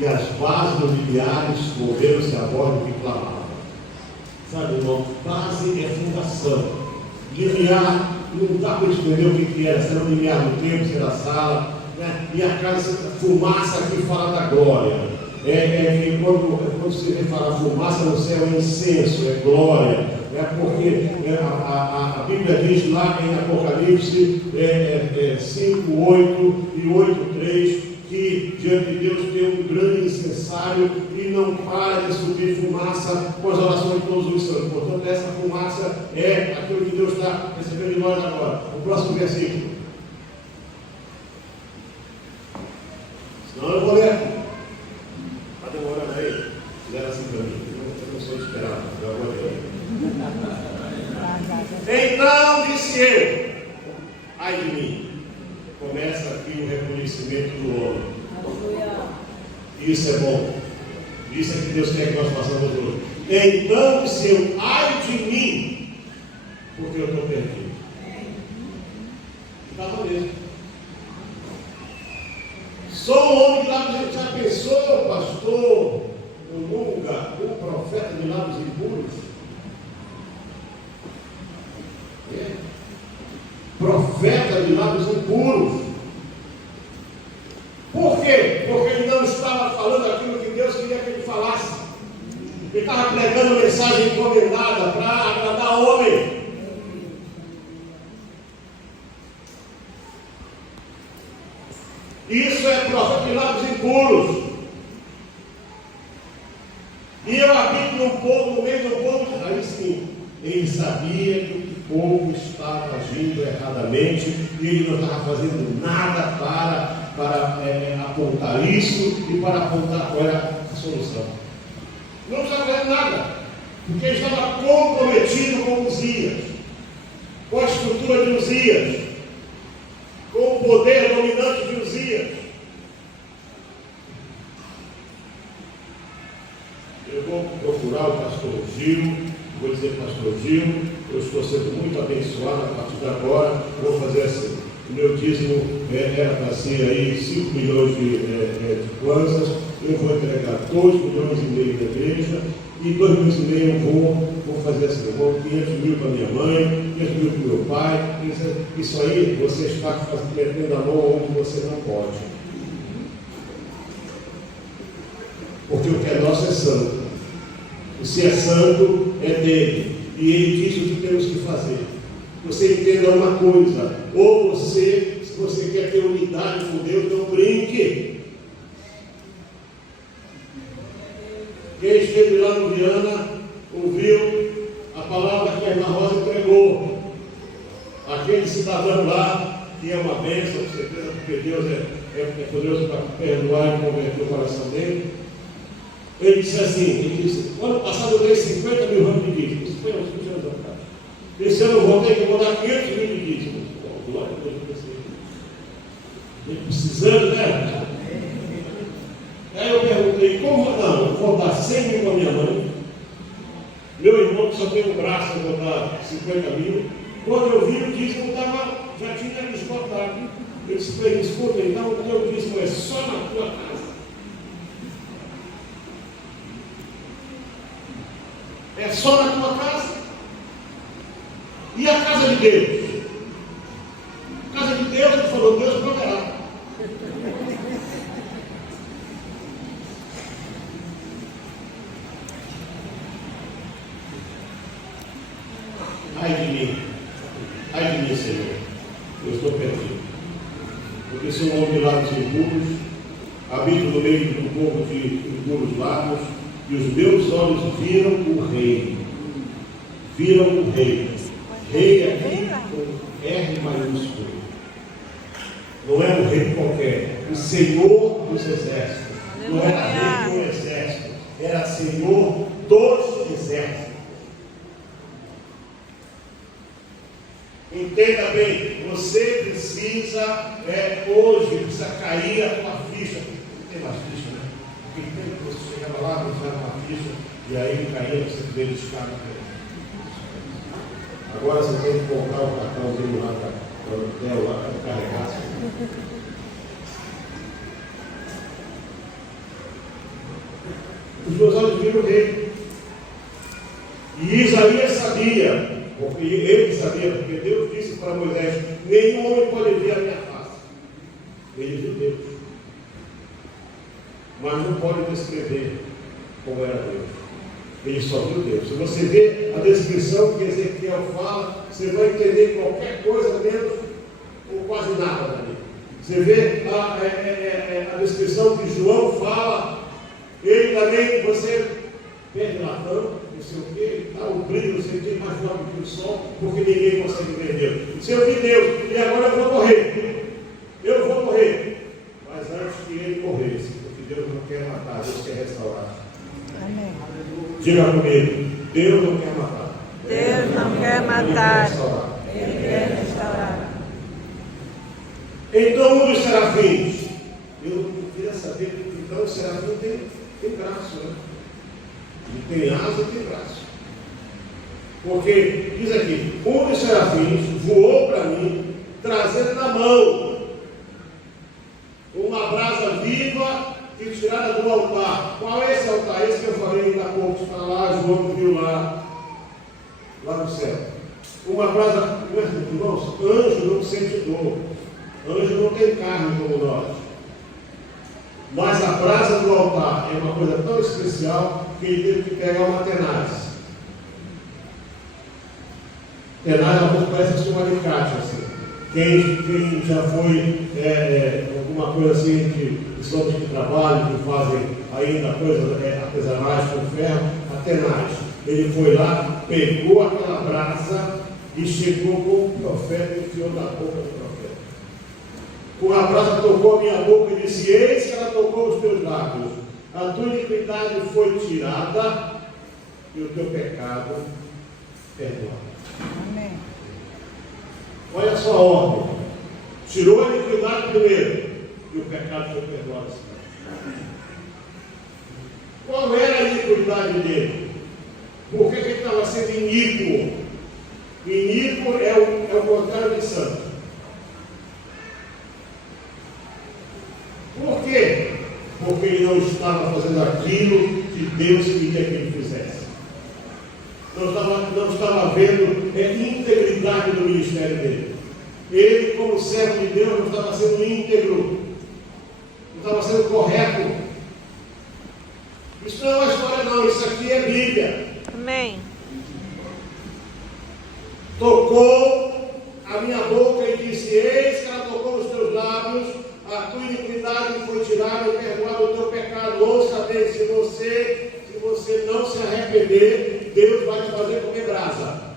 E as bases dos limiares moveram-se a voz do que clamava. Sabe, irmão, base é fundação. Limiar, não dá para entender o que era, se era um limiar no templo, se era a sala, né? E a casa, fumaça aqui fala da glória. Quando você fala fumaça no céu, é incenso, é glória. Porque a Bíblia diz lá em Apocalipse 5, 8 e 8, 3, que diante de Deus tem um grande incensário e não para de subir fumaça com as orações de todos os santos. Portanto, essa fumaça é aquilo que Deus está recebendo de nós agora. O próximo versículo. Senão eu vou ler aqui. Está demorando aí? Fizeram assim para mim. Eu não sou esperado. Eu vou ler. Então disse eu: ai de mim. Começa aqui o reconhecimento do homem. Isso é bom. Isso é que Deus quer que nós façamos hoje. Então disse eu: ai de mim, porque eu estou perdido. Estava mesmo. Sou um homem que lá, já pensou, pastor? o profeta de lábios impuros? Profeta de lábios impuros. Por quê? Porque ele não estava falando aquilo que Deus queria que ele falasse. Ele estava pregando mensagem encomendada para agradar o homem. Isso é profeta de lábios impuros. E eu habito no meio do povo. Aí sim, ele sabia que o povo estava agindo erradamente e ele não estava fazendo nada para apontar isso e para apontar qual era a solução. Não estava fazendo nada, porque ele estava comprometido com Uzias, com a estrutura de Uzias, com o poder dominante de Uzias. Eu vou procurar o pastor Gil, vou dizer, pastor Gil, eu estou sendo muito abençoado a partir de agora, vou fazer assim. O meu dízimo era para ser aí 5 milhões de kwanzas, eu vou entregar 2 milhões e meio da igreja, e 2 milhões e meio eu vou fazer assim, eu vou 500 mil para minha mãe, 500 mil para o meu pai. Isso aí você está metendo a mão onde você não pode. Porque o que é nosso é santo. O se é santo é dele. E ele diz o que temos que fazer. Você entenda uma coisa, ou você, se você quer ter unidade com Deus, não brinque. Quem esteve lá no Viana, ouviu a palavra que a irmã Rosa pregou. Aquele cidadão lá, que é uma bênção, com certeza, porque Deus é poderoso para perdoar e converter o coração dele. Ele disse assim, ele disse, ano passado eu dei 50 mil ramos de dízimo. Isso foi há uns 20 anos atrás. Esse ano eu voltei que eu vou dar 500 mil de dízimo. Glória a Deus. Ele precisando, né? Aí eu perguntei, como não? Eu vou dar 100 mil para minha mãe. Meu irmão que só tem um braço, eu vou dar 50 mil. Quando eu vi o dízimo, já tinha esgotado. Eu disse para ele, escuta, então o teu dízimo é só na tua casa. É só na tua casa. E a casa de Deus? A casa de Deus, ele falou, Deus proverá. Ai de mim, Senhor, eu estou perdido. Porque sou um homem de lábios impuros, habito no meio do povo de impuros lábios, e os meus olhos viram o Rei. Viram o Rei. Rei aqui com R maiúsculo. Não é um rei qualquer. O Senhor dos exércitos. Não era rei de um exército. Era Senhor dos exércitos. Entenda bem, você precisa, hoje, precisa cair a tua ficha. Tem mais ficha, né? Porque tem que você chegava lá, não faz uma ficha, e aí caía, você veio de escada. Agora você tem que comprar o cartãozinho lá para o hotel, lá para carregar. Os meus olhos viram o rei. E Isaías sabia. Porque ele sabia, porque Deus disse para Moisés, nenhum homem pode ver a minha face. Ele viu Deus. Mas não pode descrever como era Deus. Ele só viu Deus. Se você vê a descrição que Ezequiel fala, você vai entender qualquer coisa menos ou quase nada dali. Você vê a descrição que João fala, ele também, você perde latão, não sei o quê, o brilho, não sei o quê, mais forte que o sol, porque ninguém consegue ver Deus. Se eu vi Deus, e agora eu vou morrer. Eu vou morrer. Mas antes que ele morresse, porque Deus não quer matar, Deus quer restaurar. Amém. Diga comigo, Deus não quer matar. Deus não quer matar. Ele quer restaurar. Então, um dos serafins, eu queria saber, então o serafim tem braço, né? Ele tem asa e tem braço. Porque, diz aqui, um dos serafins voou para mim, trazendo na mão uma brasa viva que tirada do altar. altar. Qual é esse altar? Esse que eu falei ainda há pouco, está lá, João viu lá no céu. Uma brasa, irmãos, anjo não sente dor. Anjo não tem carne como nós. Mas a brasa do altar é uma coisa tão especial que ele teve que pegar uma tenaz. Tenaz, alguns parece assim um alicate, assim. Quem já foi alguma coisa assim de pessoas de trabalho, que fazem ainda coisa artesanais com ferro, a tenaz. Ele foi lá, pegou aquela brasa e chegou com o profeta e enfiou na boca do profeta. Com a brasa tocou a minha boca e disse: eis que ela tocou os teus lábios. A tua iniquidade foi tirada e o teu pecado perdoado. Amém. Olha só a ordem. Tirou a iniquidade primeiro e o pecado foi perdoado. Qual era a iniquidade dele? Por que ele estava sendo iníquo? Iníquo é o contrário de santo. Por quê? Porque ele não estava fazendo aquilo que Deus queria que ele fizesse. Não estava havendo integridade no ministério dele. Ele, como servo de Deus, não estava sendo íntegro, não estava sendo correto. Isso não é uma história, não, isso aqui é Bíblia. Amém. Tocou a minha boca e disse: eis que ela tocou os teus lábios, a tua iniquidade foi tirada e perdoado o teu pecado. Ouça bem, se você não se arrepender, Deus vai te fazer comer brasa.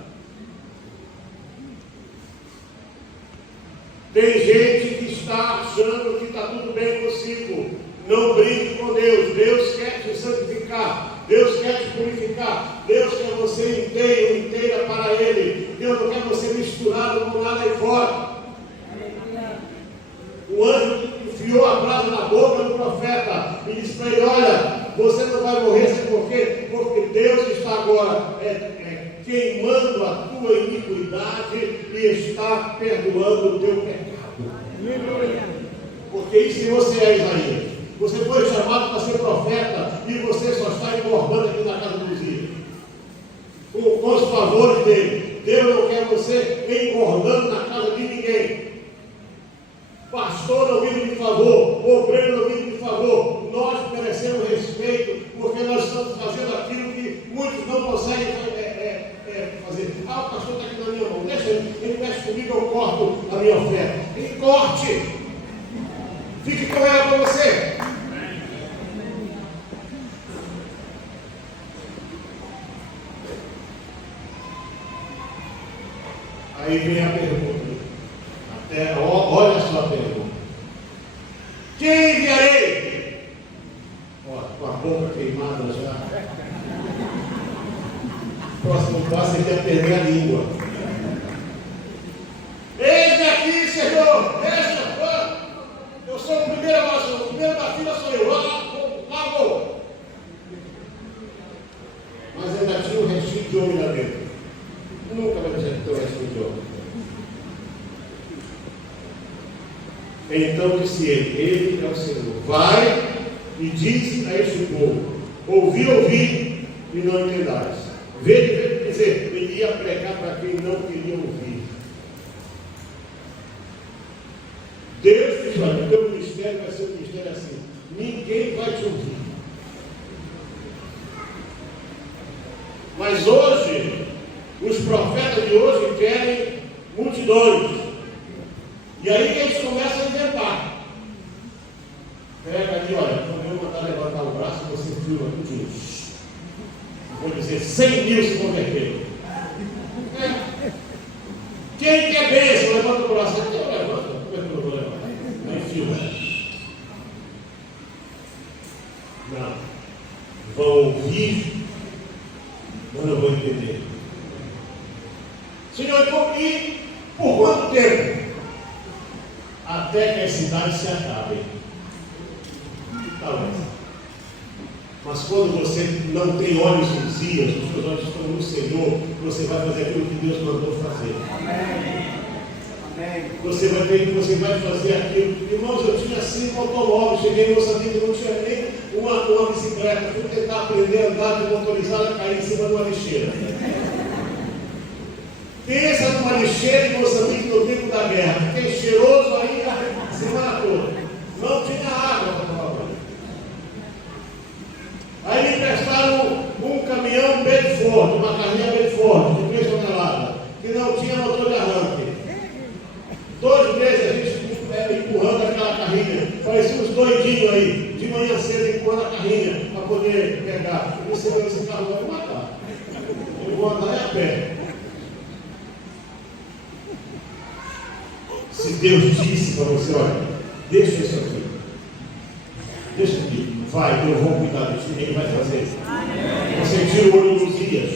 Tem gente que está achando que está tudo bem consigo. Não brinque com Deus. Deus quer te santificar. Deus quer te purificar. Deus quer você inteira para Ele. Deus não quer você misturado com nada aí fora. O anjo enfiou a brasa na boca do profeta e disse para ele: olha, você não vai morrer, sabe por quê? Porque Deus está agora queimando a tua iniquidade e está perdoando o teu pecado. Aleluia. Porque isso que você é, Isaías. Você foi chamado para ser profeta e você só está engordando aqui na casa do Uzias. Com os favores dele. Deus não quer você engordando na casa de ninguém. Pastor não vive de favor, obreiro não vive de favor. Nós merecemos respeito porque nós estamos fazendo aquilo que muitos não conseguem fazer. O pastor está aqui na minha mão, deixa ele mexe comigo, eu corto a minha oferta. Ele corte, fique com ela para você. Aí vem a pergunta. Olha só a pergunta. Quem enviarei? Com a boca queimada já. Próximo passo é que perder a língua. Eis-me aqui, Senhor. Eu sou o primeiro da fila, sou eu. Lá vou. Mas ainda tinha um restinho de homem lá dentro. Nunca vai dizer que tem um restinho de homem. Então disse ele é o Senhor: vai e diz a este povo: ouvi e não entendais. Quer dizer, ele ia pregar para quem não queria ouvir. Deus diz: olha, o teu ministério vai ser um ministério assim, ninguém vai te ouvir. Mas hoje, os profetas de hoje querem multidões. E aí eles começam a inventar. Pega ali, olha, quando eu mandar levantar o braço, você filma tudinho. Vou dizer, 100 mil se converteram. Quem quer bênção, levanta o braço. Eu levanto, como é que eu vou levantar? Aí filma. Não. Vão ouvir, mas não vão entender. Senhor, e por quanto tempo? Até que as cidades se acabem. Talvez. Mas quando você não tem olhos nos dias, os seus olhos estão no Senhor, você vai fazer aquilo que Deus mandou fazer. Amém. Você vai fazer aquilo. Irmãos, eu tinha 5 automóveis, cheguei em Moçambique, não tinha nem uma bicicleta, fui tentar aprender a andar de motorizada e caí em cima de uma lixeira. Pensa numa lixeira em Moçambique no tempo da guerra. Fiquei cheiroso aí a semana toda. Não tinha água para tomar banho. Aí me emprestaram um caminhão Bedford, uma carrinha Bedford, de 3 toneladas, que não tinha motor de arranque. 2 meses a gente empurrando aquela carrinha. Parecia uns doidinhos aí, de manhã cedo empurrando a carrinha para poder pegar. Eu pensei, esse carro vai me matar. Eu vou andar a pé. Se Deus disse para você, olha, deixa isso aqui. Deixa aqui. Vai, eu vou cuidar disso. Ele vai fazer. Você tira o olho de Uzias.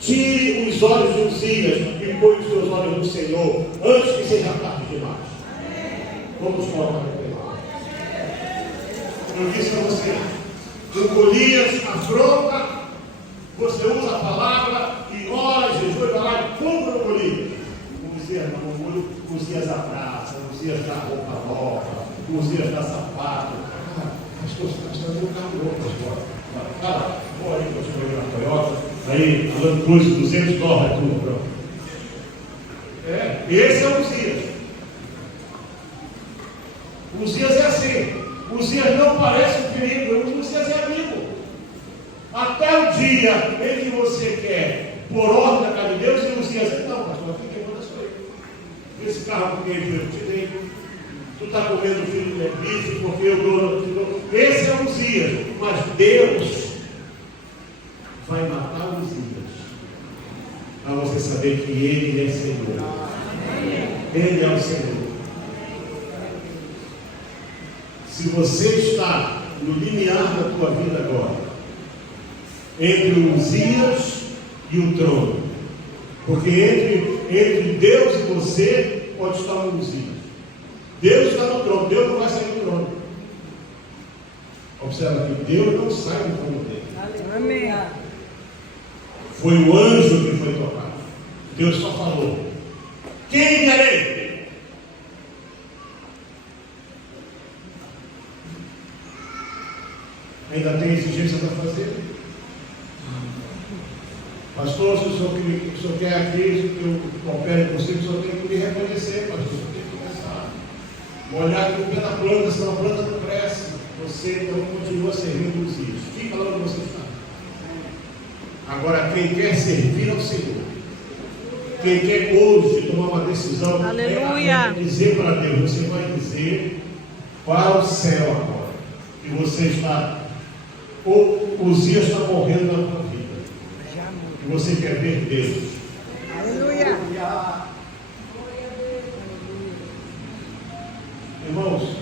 Tire os olhos de Uzias e põe os seus olhos no Senhor antes que seja tarde demais. Vamos colocar aqui. Eu disse para você, o Golias afronta, você usa a palavra e ora, Jesus vai lá e compra o Golias. O Uzias abraça, o Uzias dá roupa nova, o Uzias dá sapato. Pastor, você está dando um carro novo, pastor. Cara, vou aí para o senhor na Toyota, aí, Land Cruiser 200 dólares, tudo pronto. Esse é o Uzias. O Uzias é assim. O Uzias não parece um perigo, o Uzias é amigo. Até o dia em que você quer, por ordem da casa de Deus, e o Uzias diz, não, pastor, aqui quem manda sou eu. Esse carro porque eu te dei. Tu está comendo bife porque eu dou. Esse é o Uzias. Mas Deus vai matar o Uzias. Para você saber que Ele é Senhor. Ele é o Senhor. Se você está no limiar da tua vida agora, entre o Uzias e o trono, porque entre Deus e você pode estar um Uzias. Deus está no trono, Deus não vai sair do trono. Observa que Deus não sai do trono dele. Amém. Foi o anjo que foi tocado. Deus só falou: quem enviarei? Ainda tem exigência para fazer? Pastor, se o senhor quer aqui, que eu coopere com você, o senhor tem que me reconhecer, pastor. O senhor tem que começar a olhar aqui o pé da planta, senão a planta não cresce. Você então continua servindo os filhos. Fica lá onde você está. Agora, quem quer servir ao Senhor, quem quer hoje tomar uma decisão, aleluia, dizer para Deus, você vai dizer para o céu agora, que você está, ou Uzias está morrendo na tua vida, que você quer ver Deus. Aleluia. Irmãos,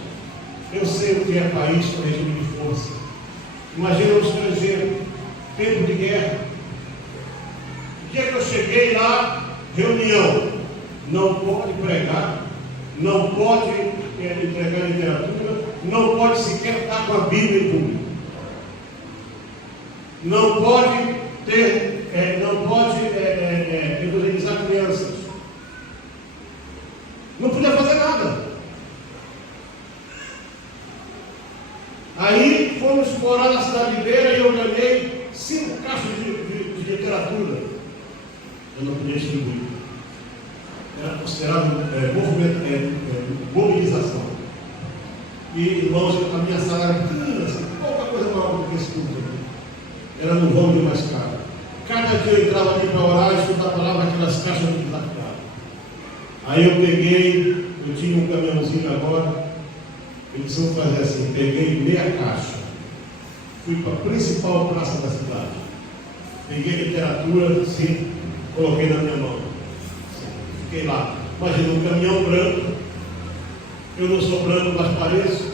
eu sei o que é país com regime de força. Imagina um estrangeiro, tempo de guerra. O dia que eu cheguei lá, reunião, não pode pregar, não pode entregar literatura, não pode sequer estar com a Bíblia em público. Não pode ter, não pode evangelizar crianças. Não podia fazer nada. Aí fomos morar na cidade de Beira e eu ganhei 5 caixas de literatura. Eu não podia distribuir. Era considerado mobilização. E, irmãos, a minha sala era pequena, assim, pouca coisa maior do que esse culto aqui. Era no vão de mais caro. Cada dia eu entrava ali para orar e estudar a palavra, aquelas caixas de desafiado. Aí eu peguei, eu tinha um caminhãozinho agora. Eles vão fazer assim, peguei meia caixa, fui para a principal praça da cidade, peguei literatura, assim, coloquei na minha mão, assim, fiquei lá. Imagina um caminhão branco, eu não sou branco, mas pareço,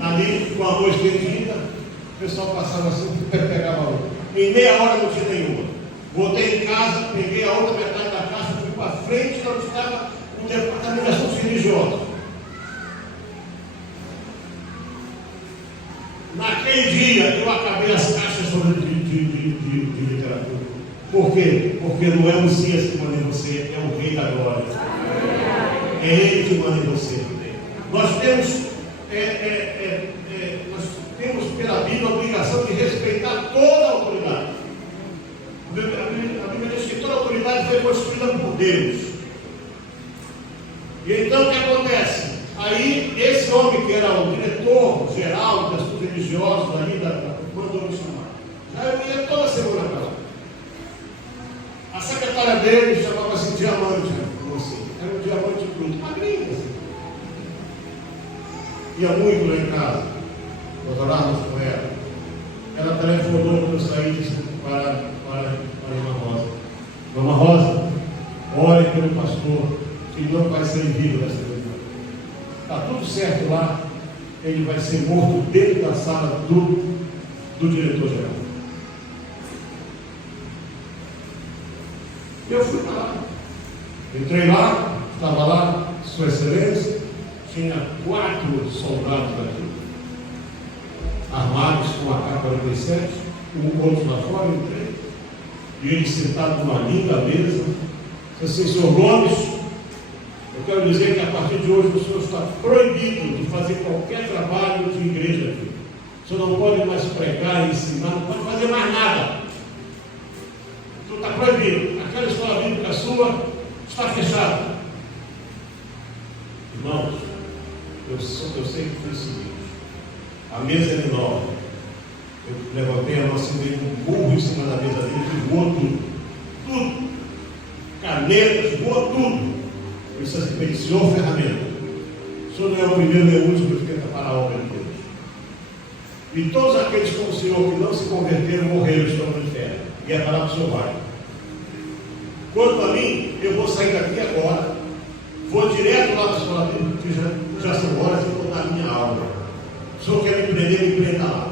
ali com a mão estendida, o pessoal passava assim, pegava outra. Em meia hora não tinha nenhuma. Voltei em casa, peguei a outra metade da caixa, fui para frente, onde estava o departamento de assuntos religiosos. Naquele dia eu acabei as caixas de literatura. Por quê? Porque não é o Uzias que manda em você, é o Rei da Glória. É Ele que manda em você. Nós temos toda a autoridade. A Bíblia diz que toda a autoridade foi construída por Deus. E então o que acontece? Aí esse homem que era o diretor geral dos estudos religiosos ali, mandou me chamar. Aí eu ia toda semana para lá. A secretária dele chamava-se Diamante, assim. Era um diamante bruto, magrinho assim. Ia muito lá em casa, nós orávamos com ela. Ela telefonou quando eu saí e disse para a irmã Rosa: Irmã Rosa, ore pelo pastor, que não vai ser vivo dessa vez. Está tudo certo lá, ele vai ser morto dentro da sala do diretor-geral. Eu fui para lá, entrei lá, estava lá, Sua Excelência, tinha 4 soldados aqui, armados com a AK-47, um outro lá fora, entrei, e ele sentado numa linda mesa, disse assim: Senhor Gomes, eu quero dizer que a partir de hoje o senhor está proibido de fazer qualquer trabalho de igreja aqui. O senhor não pode mais pregar, ensinar, não pode fazer mais nada. O senhor está proibido. Aquela escola bíblica sua está fechada. Irmãos, eu sei que foi o seguinte: a mesa era enorme. Eu levantei a mão assim, dei um burro em cima da mesa dele, que voou tudo. Canetas, voou tudo. Eu disse assim: Senhor ferramenta, o senhor não é o primeiro nem o último que tenta parar a obra de Deus. E todos aqueles como o senhor que não se converteram, morreram, estão no inferno. E é parar para o senhor vai. Quanto a mim, eu vou sair daqui agora, vou direto lá para a escola dele, que já são horas, e vou dar a minha aula. O senhor quer me prender, me prenda lá.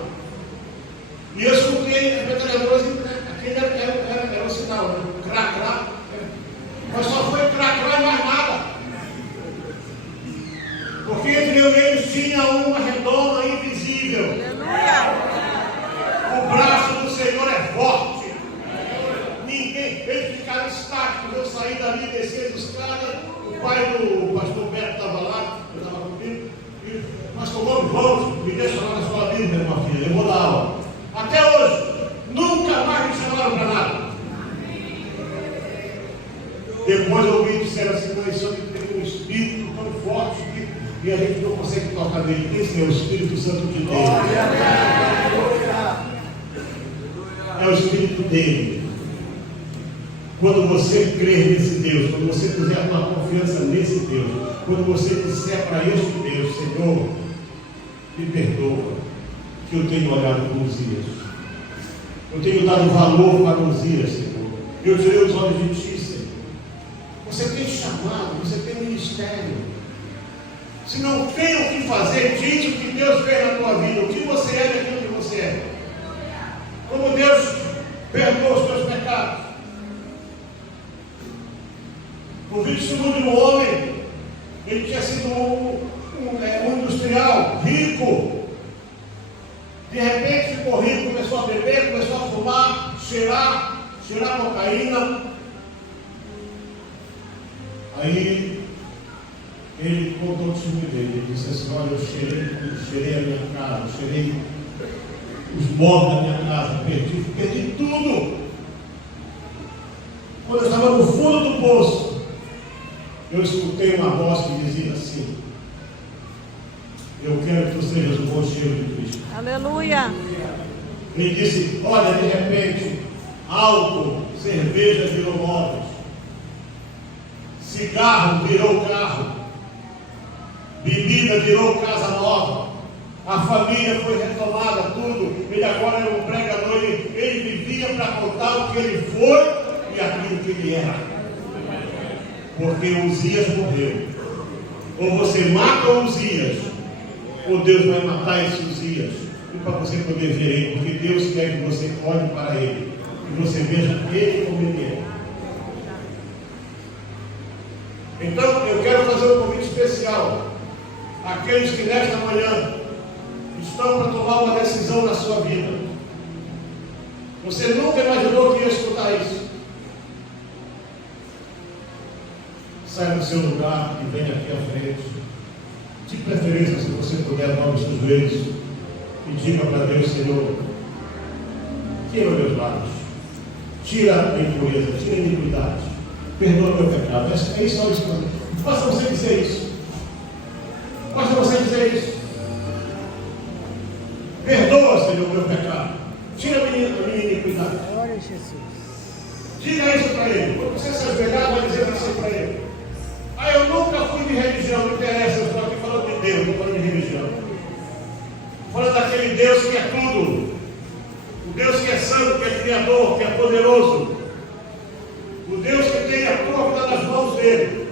E eu escutei a metralhadora, aquele era o sinal, né? Crá. Mas só foi crá e mais nada. Porque entre eu e eles tinha uma redoma invisível. O braço do Senhor é forte. Ninguém, eles ficaram estáticos. Eu saí dali, desci as escadas. O pai do pastor Beto estava lá, eu estava comigo. E, pastor Gomes, vamos, me deixa lá na escola bíblica, minha filha, eu vou dar aula. Até hoje, nunca mais me chamaram para nada. Depois eu ouvi dizer assim: não, isso aqui tem um espírito tão forte que a gente não consegue tocar nele. Esse é o Espírito Santo de Deus. É o Espírito dele. Quando você crer nesse Deus, quando você puser a tua confiança nesse Deus, quando você disser para este Deus: Senhor, me perdoa, que eu tenho olhado para Uzias, eu tenho dado valor para Uzias, Senhor, eu tirei os olhos de ti, Senhor. Você tem chamado, você tem ministério. Se não tem o que fazer, diz o que Deus fez na tua vida, o que você é daquilo que você é. Como Deus perdoa os teus pecados. Ouvi testemunho de um homem, ele tinha sido um industrial rico. De repente ficou rico, começou a beber, começou a fumar, cheirar cocaína. Aí ele contou o testemunho dele. Ele disse assim: olha, eu cheirei a minha casa, cheirei os móveis da minha casa, perdi tudo. Quando eu estava no fundo do poço, eu escutei uma voz que dizia assim: eu quero que tu sejas o conselho de Cristo. Aleluia. Ele disse: olha, de repente, álcool, cerveja virou móveis, cigarro virou carro, bebida virou casa nova, a família foi retomada, tudo. Ele agora era um pregador, ele vivia para contar o que ele foi e aquilo que ele era. Porque Uzias morreu. Ou você mata Uzias, ou Deus vai matar esse Uzias. E para você poder ver ele, porque Deus quer que você olhe para ele e você veja ele como ele é. Então eu quero fazer um convite especial àqueles que nesta manhã estão para tomar uma decisão na sua vida. Você nunca imaginou que ia escutar isso. Saia do seu lugar e venha aqui à frente. De preferência, se você puder, dobre os seus joelhos e diga para Deus: Senhor, queima meus lábios, tira a impureza, tira a iniquidade, perdoa meu pecado. É isso, olha isso. Basta você dizer isso. Basta você dizer isso. Perdoa, Senhor, meu pecado. Tira a minha iniquidade. Glória a Jesus. Diga isso para ele. Quando você se ajoelhar, vai dizer assim para ele. Eu nunca fui de religião, não interessa, eu estou aqui falando de Deus, não estou falando de religião. Falando daquele Deus que é tudo. O Deus que é santo, que é criador, que é poderoso. O Deus que tem a tua vida nas mãos dele.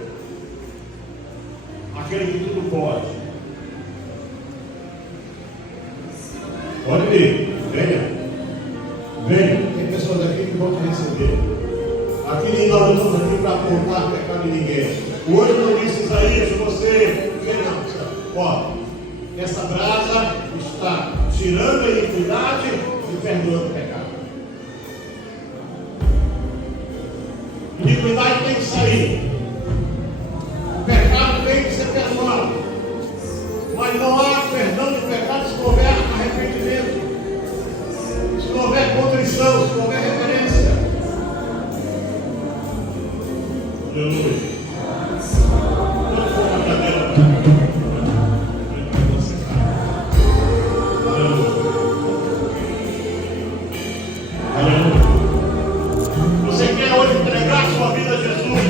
Aquele que tudo pode. Pode vir, venha. Venha. Tem pessoas aqui que vão te receber. Aqui nós não estamos aqui para apontar pecado de ninguém. Hoje não disse Isaías, você vem não. Ó, essa brasa está tirando a iniquidade e perdoando o pecado. Iniquidade tem que sair. O pecado tem que ser perdoado. Mas não há perdão de pecado se não houver arrependimento. Se não houver contrição, se não houver reverência. Aleluia. Você quer hoje entregar sua vida a Jesus?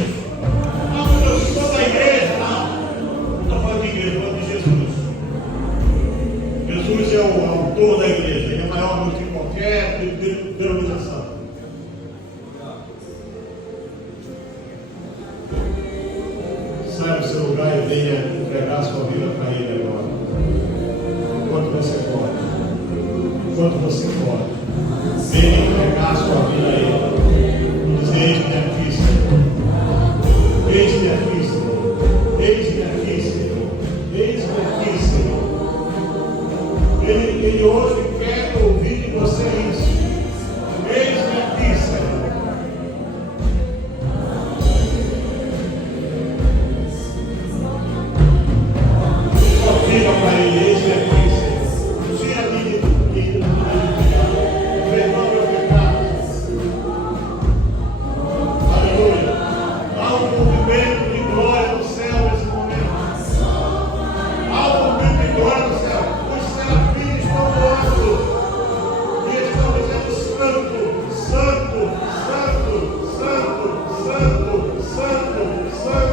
Não, eu sou da igreja. Não estou falando de igreja, estou falando de Jesus. Jesus é o autor da igreja. Ele é maior do que qualquer denominação. Saia do seu lugar e venha entregar sua vida para Ele agora. Enquanto você pode. Enquanto você pode. Venha entregar sua vida a Ele. Dizer: eis-me aqui, Senhor. Eis-me aqui, Senhor. Eis-me aqui, Senhor. Eis-me aqui, Senhor. Ele hoje quer ouvir de você isso. Eis-me aqui, Senhor. Diga para Ele: eis-me aqui, Senhor. Tira a minha perdoa meu pecado. Aleluia. Há um movimento de glória no céu nesse momento. Há um movimento de glória no céu. Os serafins estão voando. E eles estão dizendo: santo, santo, santo, santo, santo, santo, santo,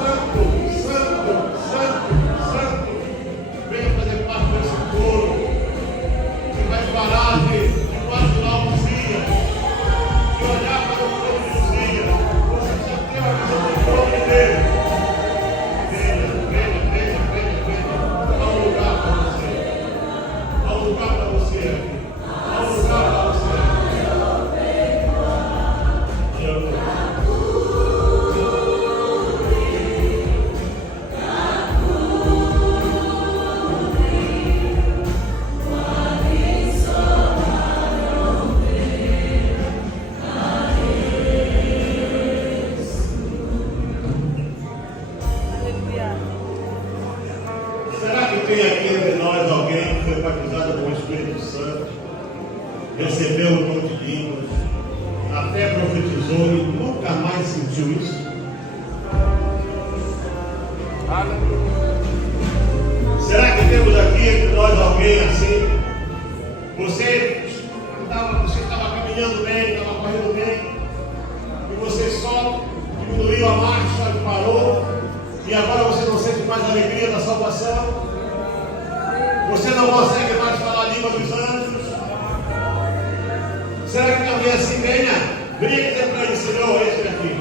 santo, santo, santo, santo. Venha fazer parte desse coro que vai parar de imaginar o Uzias, de olhar para o povo de Uzias. Você já tem a visão do trono dele. Venha. Há um lugar para você. Há um lugar para você aqui. Há um lugar para você aqui. Aleluia. Será que tem aqui entre nós alguém que foi batizado com o Espírito Santo, recebeu o dom de línguas, até profetizou e nunca mais sentiu isso? Será que temos aqui entre nós alguém assim? Você estava caminhando bem, estava correndo bem, e você só diminuiu a marcha e parou, e agora você não sente mais a alegria da salvação? Você não consegue mais falar a língua dos anjos? Será que tem alguém assim? Venha dizer para ele: Senhor, eis-me aqui.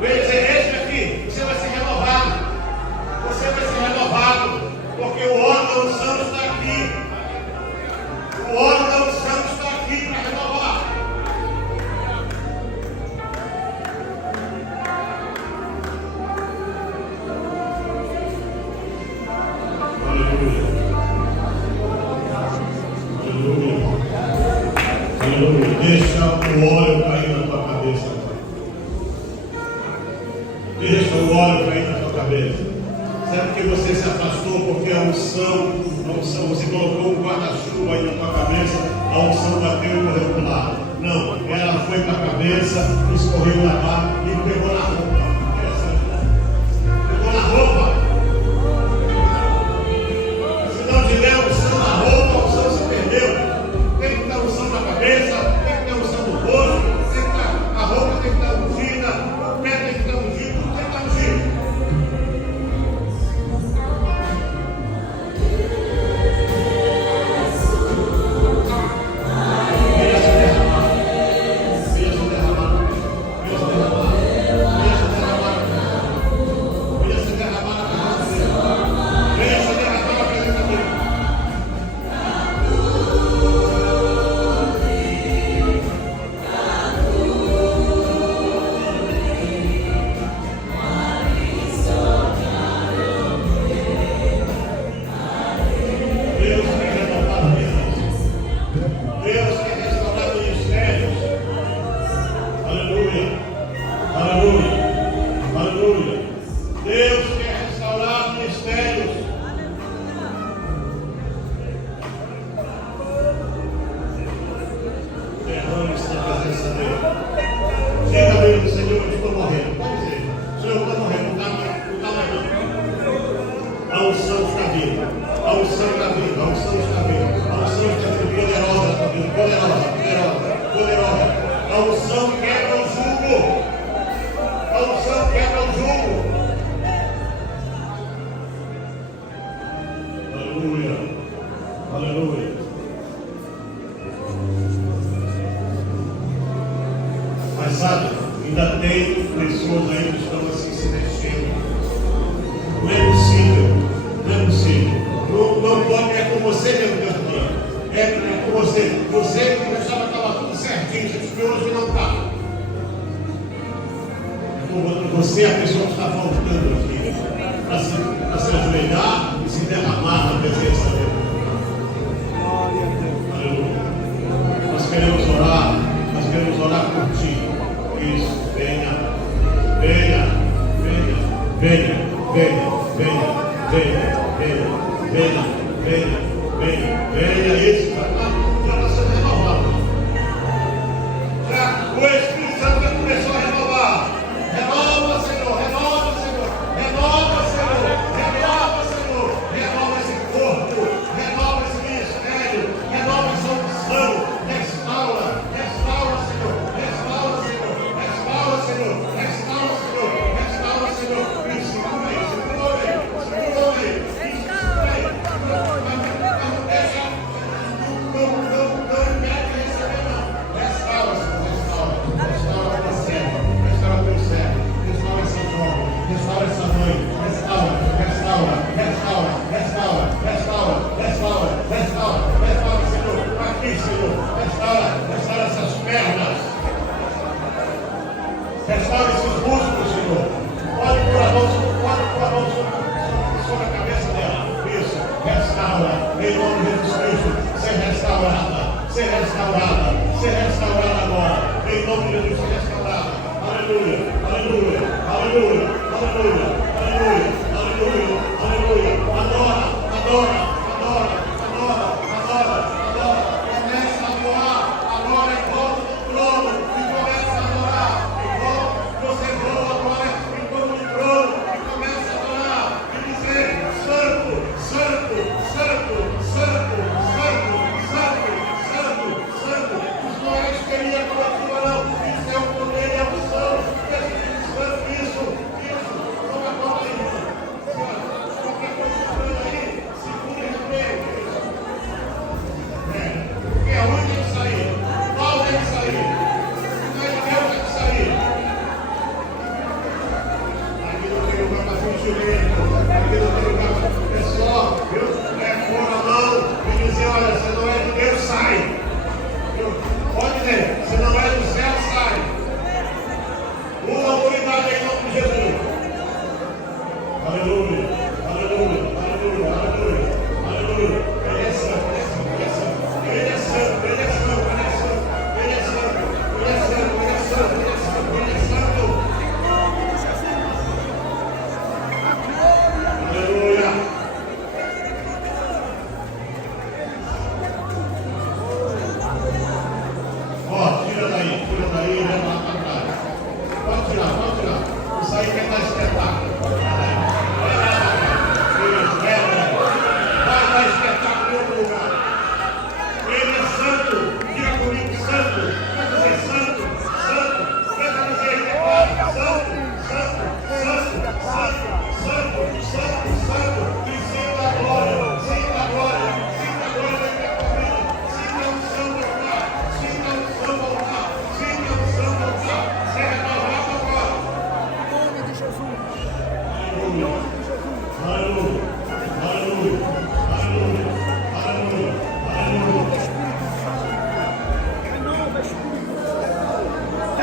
Venha dizer: eis-me aqui. Você vai ser renovado. Você vai ser renovado, porque o órgão santo está aqui. O órgão santo está aqui para renovar. Aleluia. Aleluia. Aleluia. Deixa o óleo cair na tua cabeça. Deixa o óleo cair na tua cabeça. Sabe que você se afastou porque a unção, você colocou um guarda-chuva aí na tua cabeça a unção bateu e correu para o lado. Não, ela foi para a cabeça, escorreu lá e pegou na roupa. Pegou na roupa. Se não tiver unção na roupa, a unção se perdeu. Tem que ter unção na cabeça, tem que ter unção no rosto, tem que ter, a roupa tem que estar ungida, o pé tem que estar ungido, tudo tem que estar ungido. Você é a pessoa que está voltando aqui para se ajoelhar e se derramar na presença de Deus. Aleluia. Nós queremos orar por ti. Isso, venha, venha, venha, venha, venha, venha, venha, venha, venha, venha, venha, venha, isso, já está sendo renovado. Já o Espírito Santo já começou a renovar. Renova, Senhor, renova, Senhor, renova, Senhor, renova, Senhor, renova esse corpo, renova esse ministério, renova essa unção, restaura, restaura, Senhor, restaura, Senhor, restaura, Senhor, restaura, Senhor, restaura, Senhor, e segura aí, segura aí, segura aí, não deixa, não impede receber, não, restaura, Senhor, restaura, restaura a serva. Restaura essa jovem, restaura essa mãe, restaura, restaura, restaura, restaura, restaura, restaura, restaura, restaura, Senhor, aqui, Senhor, restaura essas pernas, restaura esses músculos, Senhor, pode pôr a mão sobre a cabeça dela, isso, restaura, em nome de Jesus Cristo, ser restaurada agora, em nome de Jesus, restaurada. Aleluia, aleluia, aleluia, aleluia, aleluia, aleluia, aleluia. Adora, adora, adora, adora, adora, adora. Começa a voar, agora em volta do trono e começa a adorar. Igual você voa agora em torno do trono e começa a adorar e dizer: Santo, Santo, Santo, Santo, Santo, Santo, Santo, Santo. Os glórias queriam com a tua não. Isso é o poder e a unção. Isso, toma a bola aí, irmão. Qualquer coisa aí, segura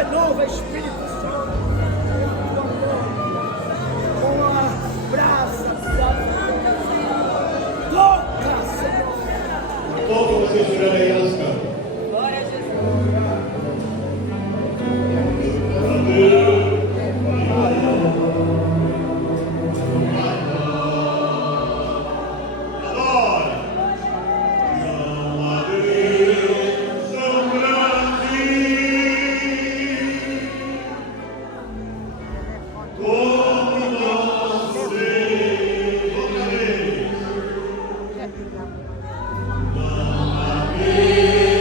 renova, Espírito Santo, com a brasa da toca, Senhor. Pouco você estiver aí, elas cantam. Glória a Jesus. Amém.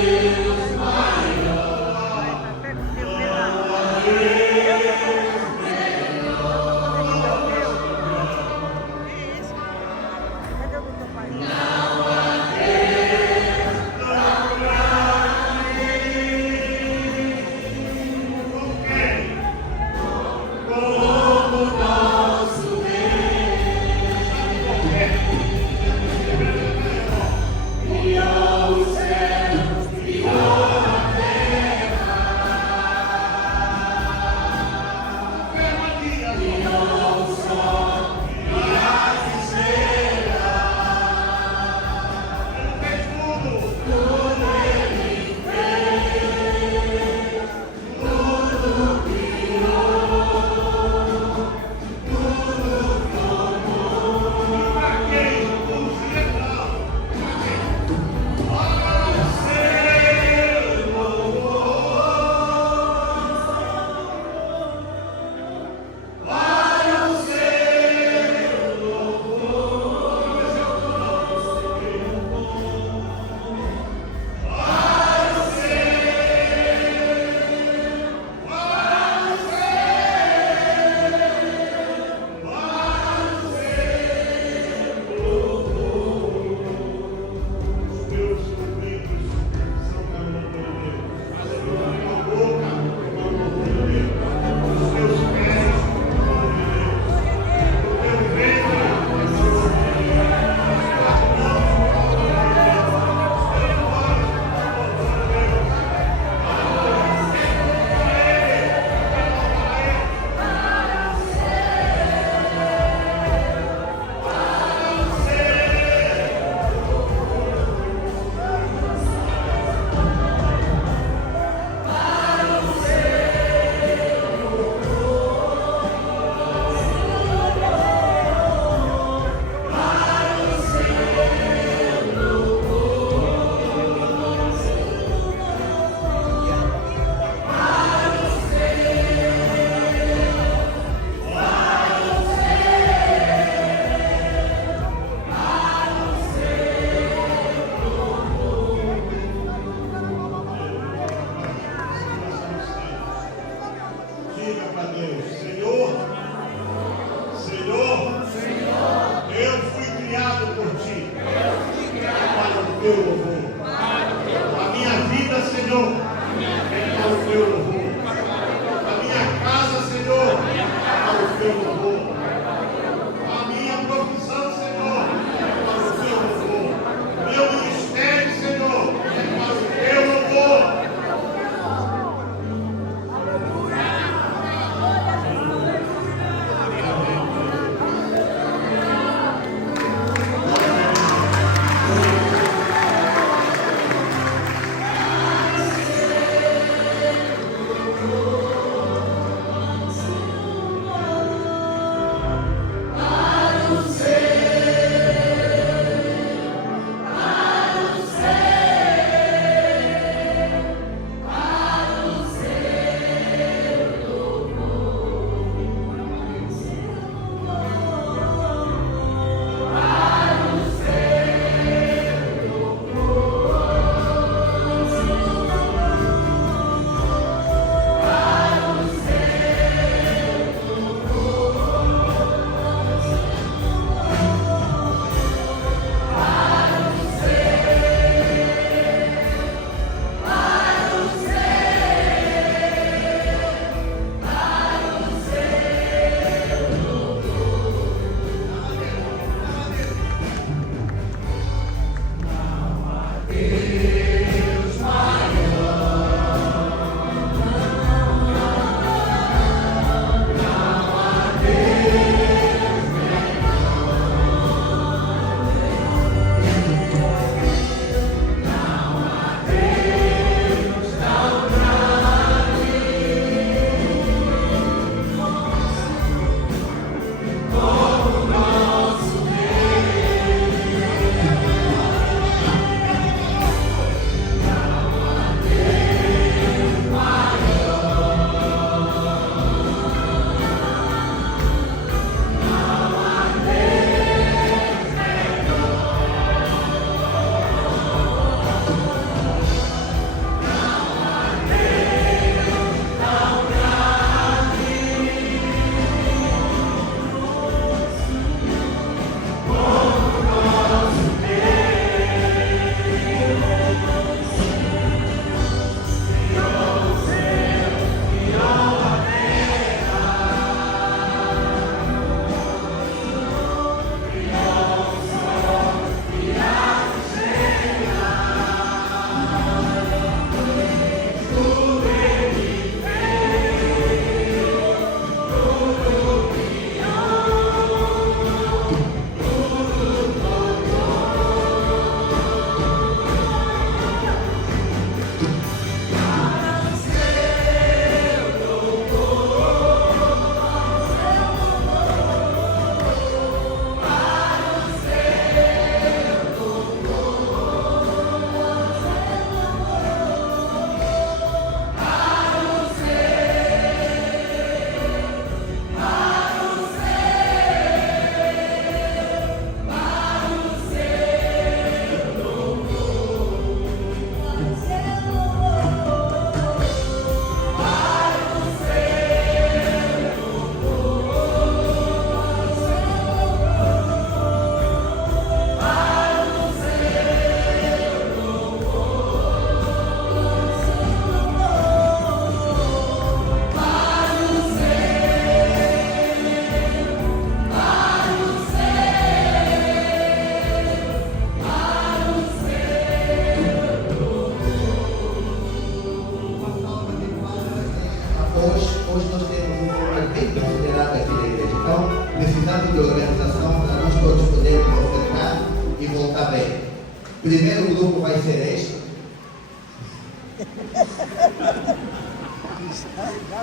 Já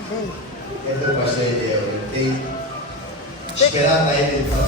veio. Entra o pastor Eliel, ele tem que esperar para ele falar.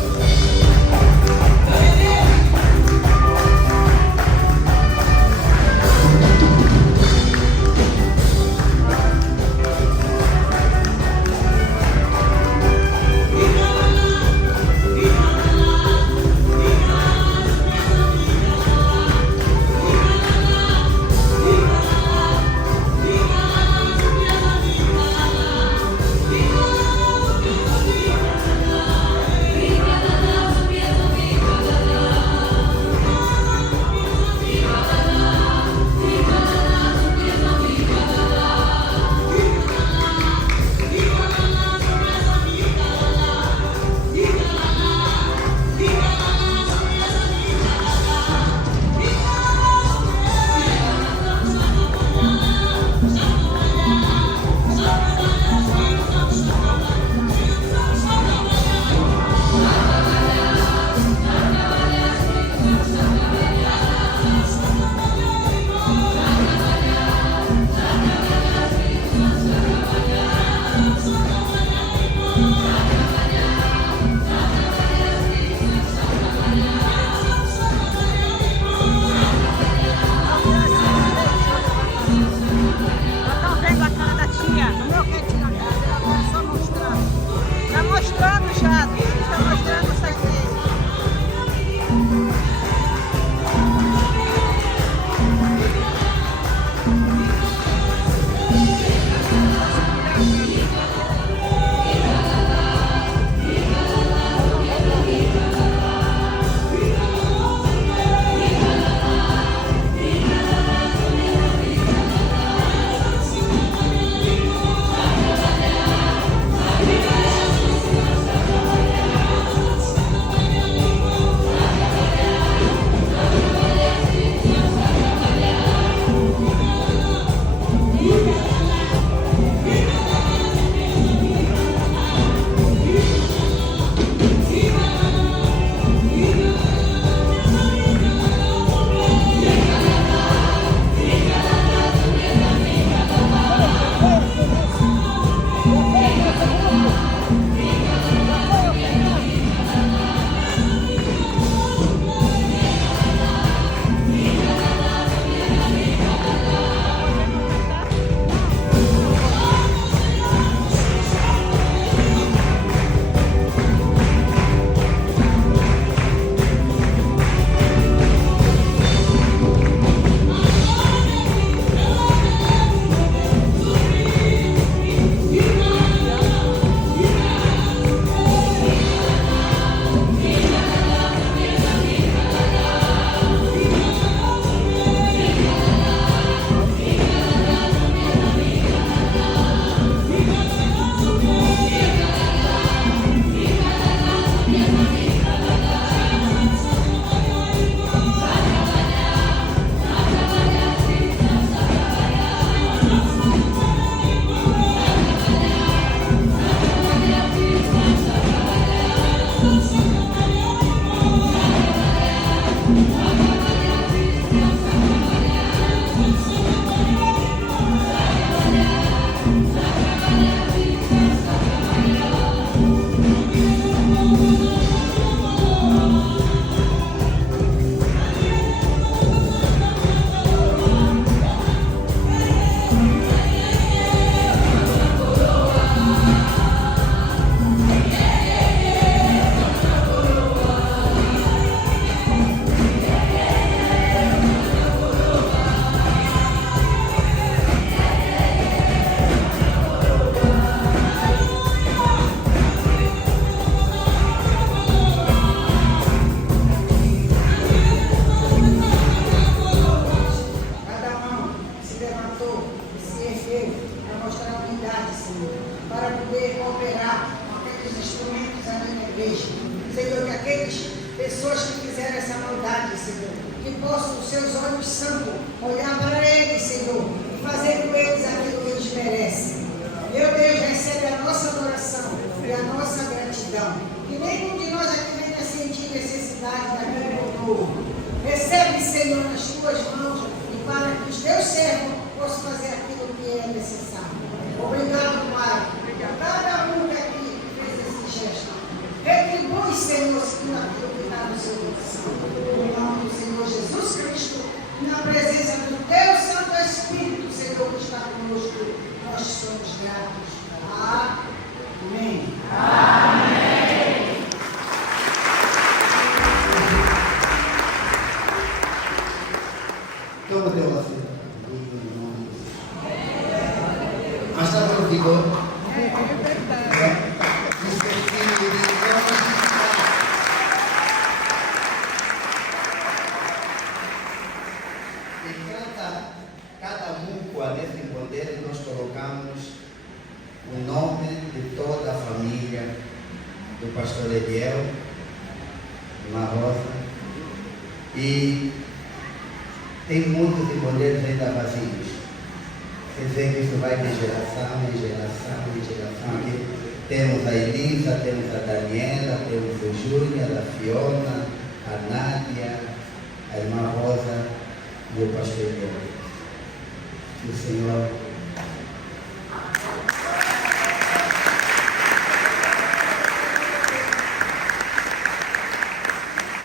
pessoas que fizeram essa maldade, Senhor, que possam os seus olhos santos olhar para eles, Senhor, e fazer com eles aquilo que eles merecem. Meu Deus, recebe a nossa adoração e a nossa gratidão. Que nenhum de nós aqui venha sentir necessidade daquilo novo. Recebe, Senhor, nas tuas mãos, e para que os teus servos possam fazer aquilo que é no seu coração. Em nome do Senhor Jesus Cristo, e na presença do teu Santo Espírito, Senhor, que está conosco, nós somos gratos. Amém. Amém. Toma teu assento. Mas está no vigor. E cada mútua nesse encontro nós colocamos o nome de toda a família do pastor Ediel, Irmã Rosa, e tem muitos encontros ainda vazios. Você vê que isso vai de geração em geração em geração. Aqui temos a Elisa, temos a Daniela, temos o Júnior, a Fiona, a Nádia, a Irmã Rosa e o pastor Ediel. Que o Senhor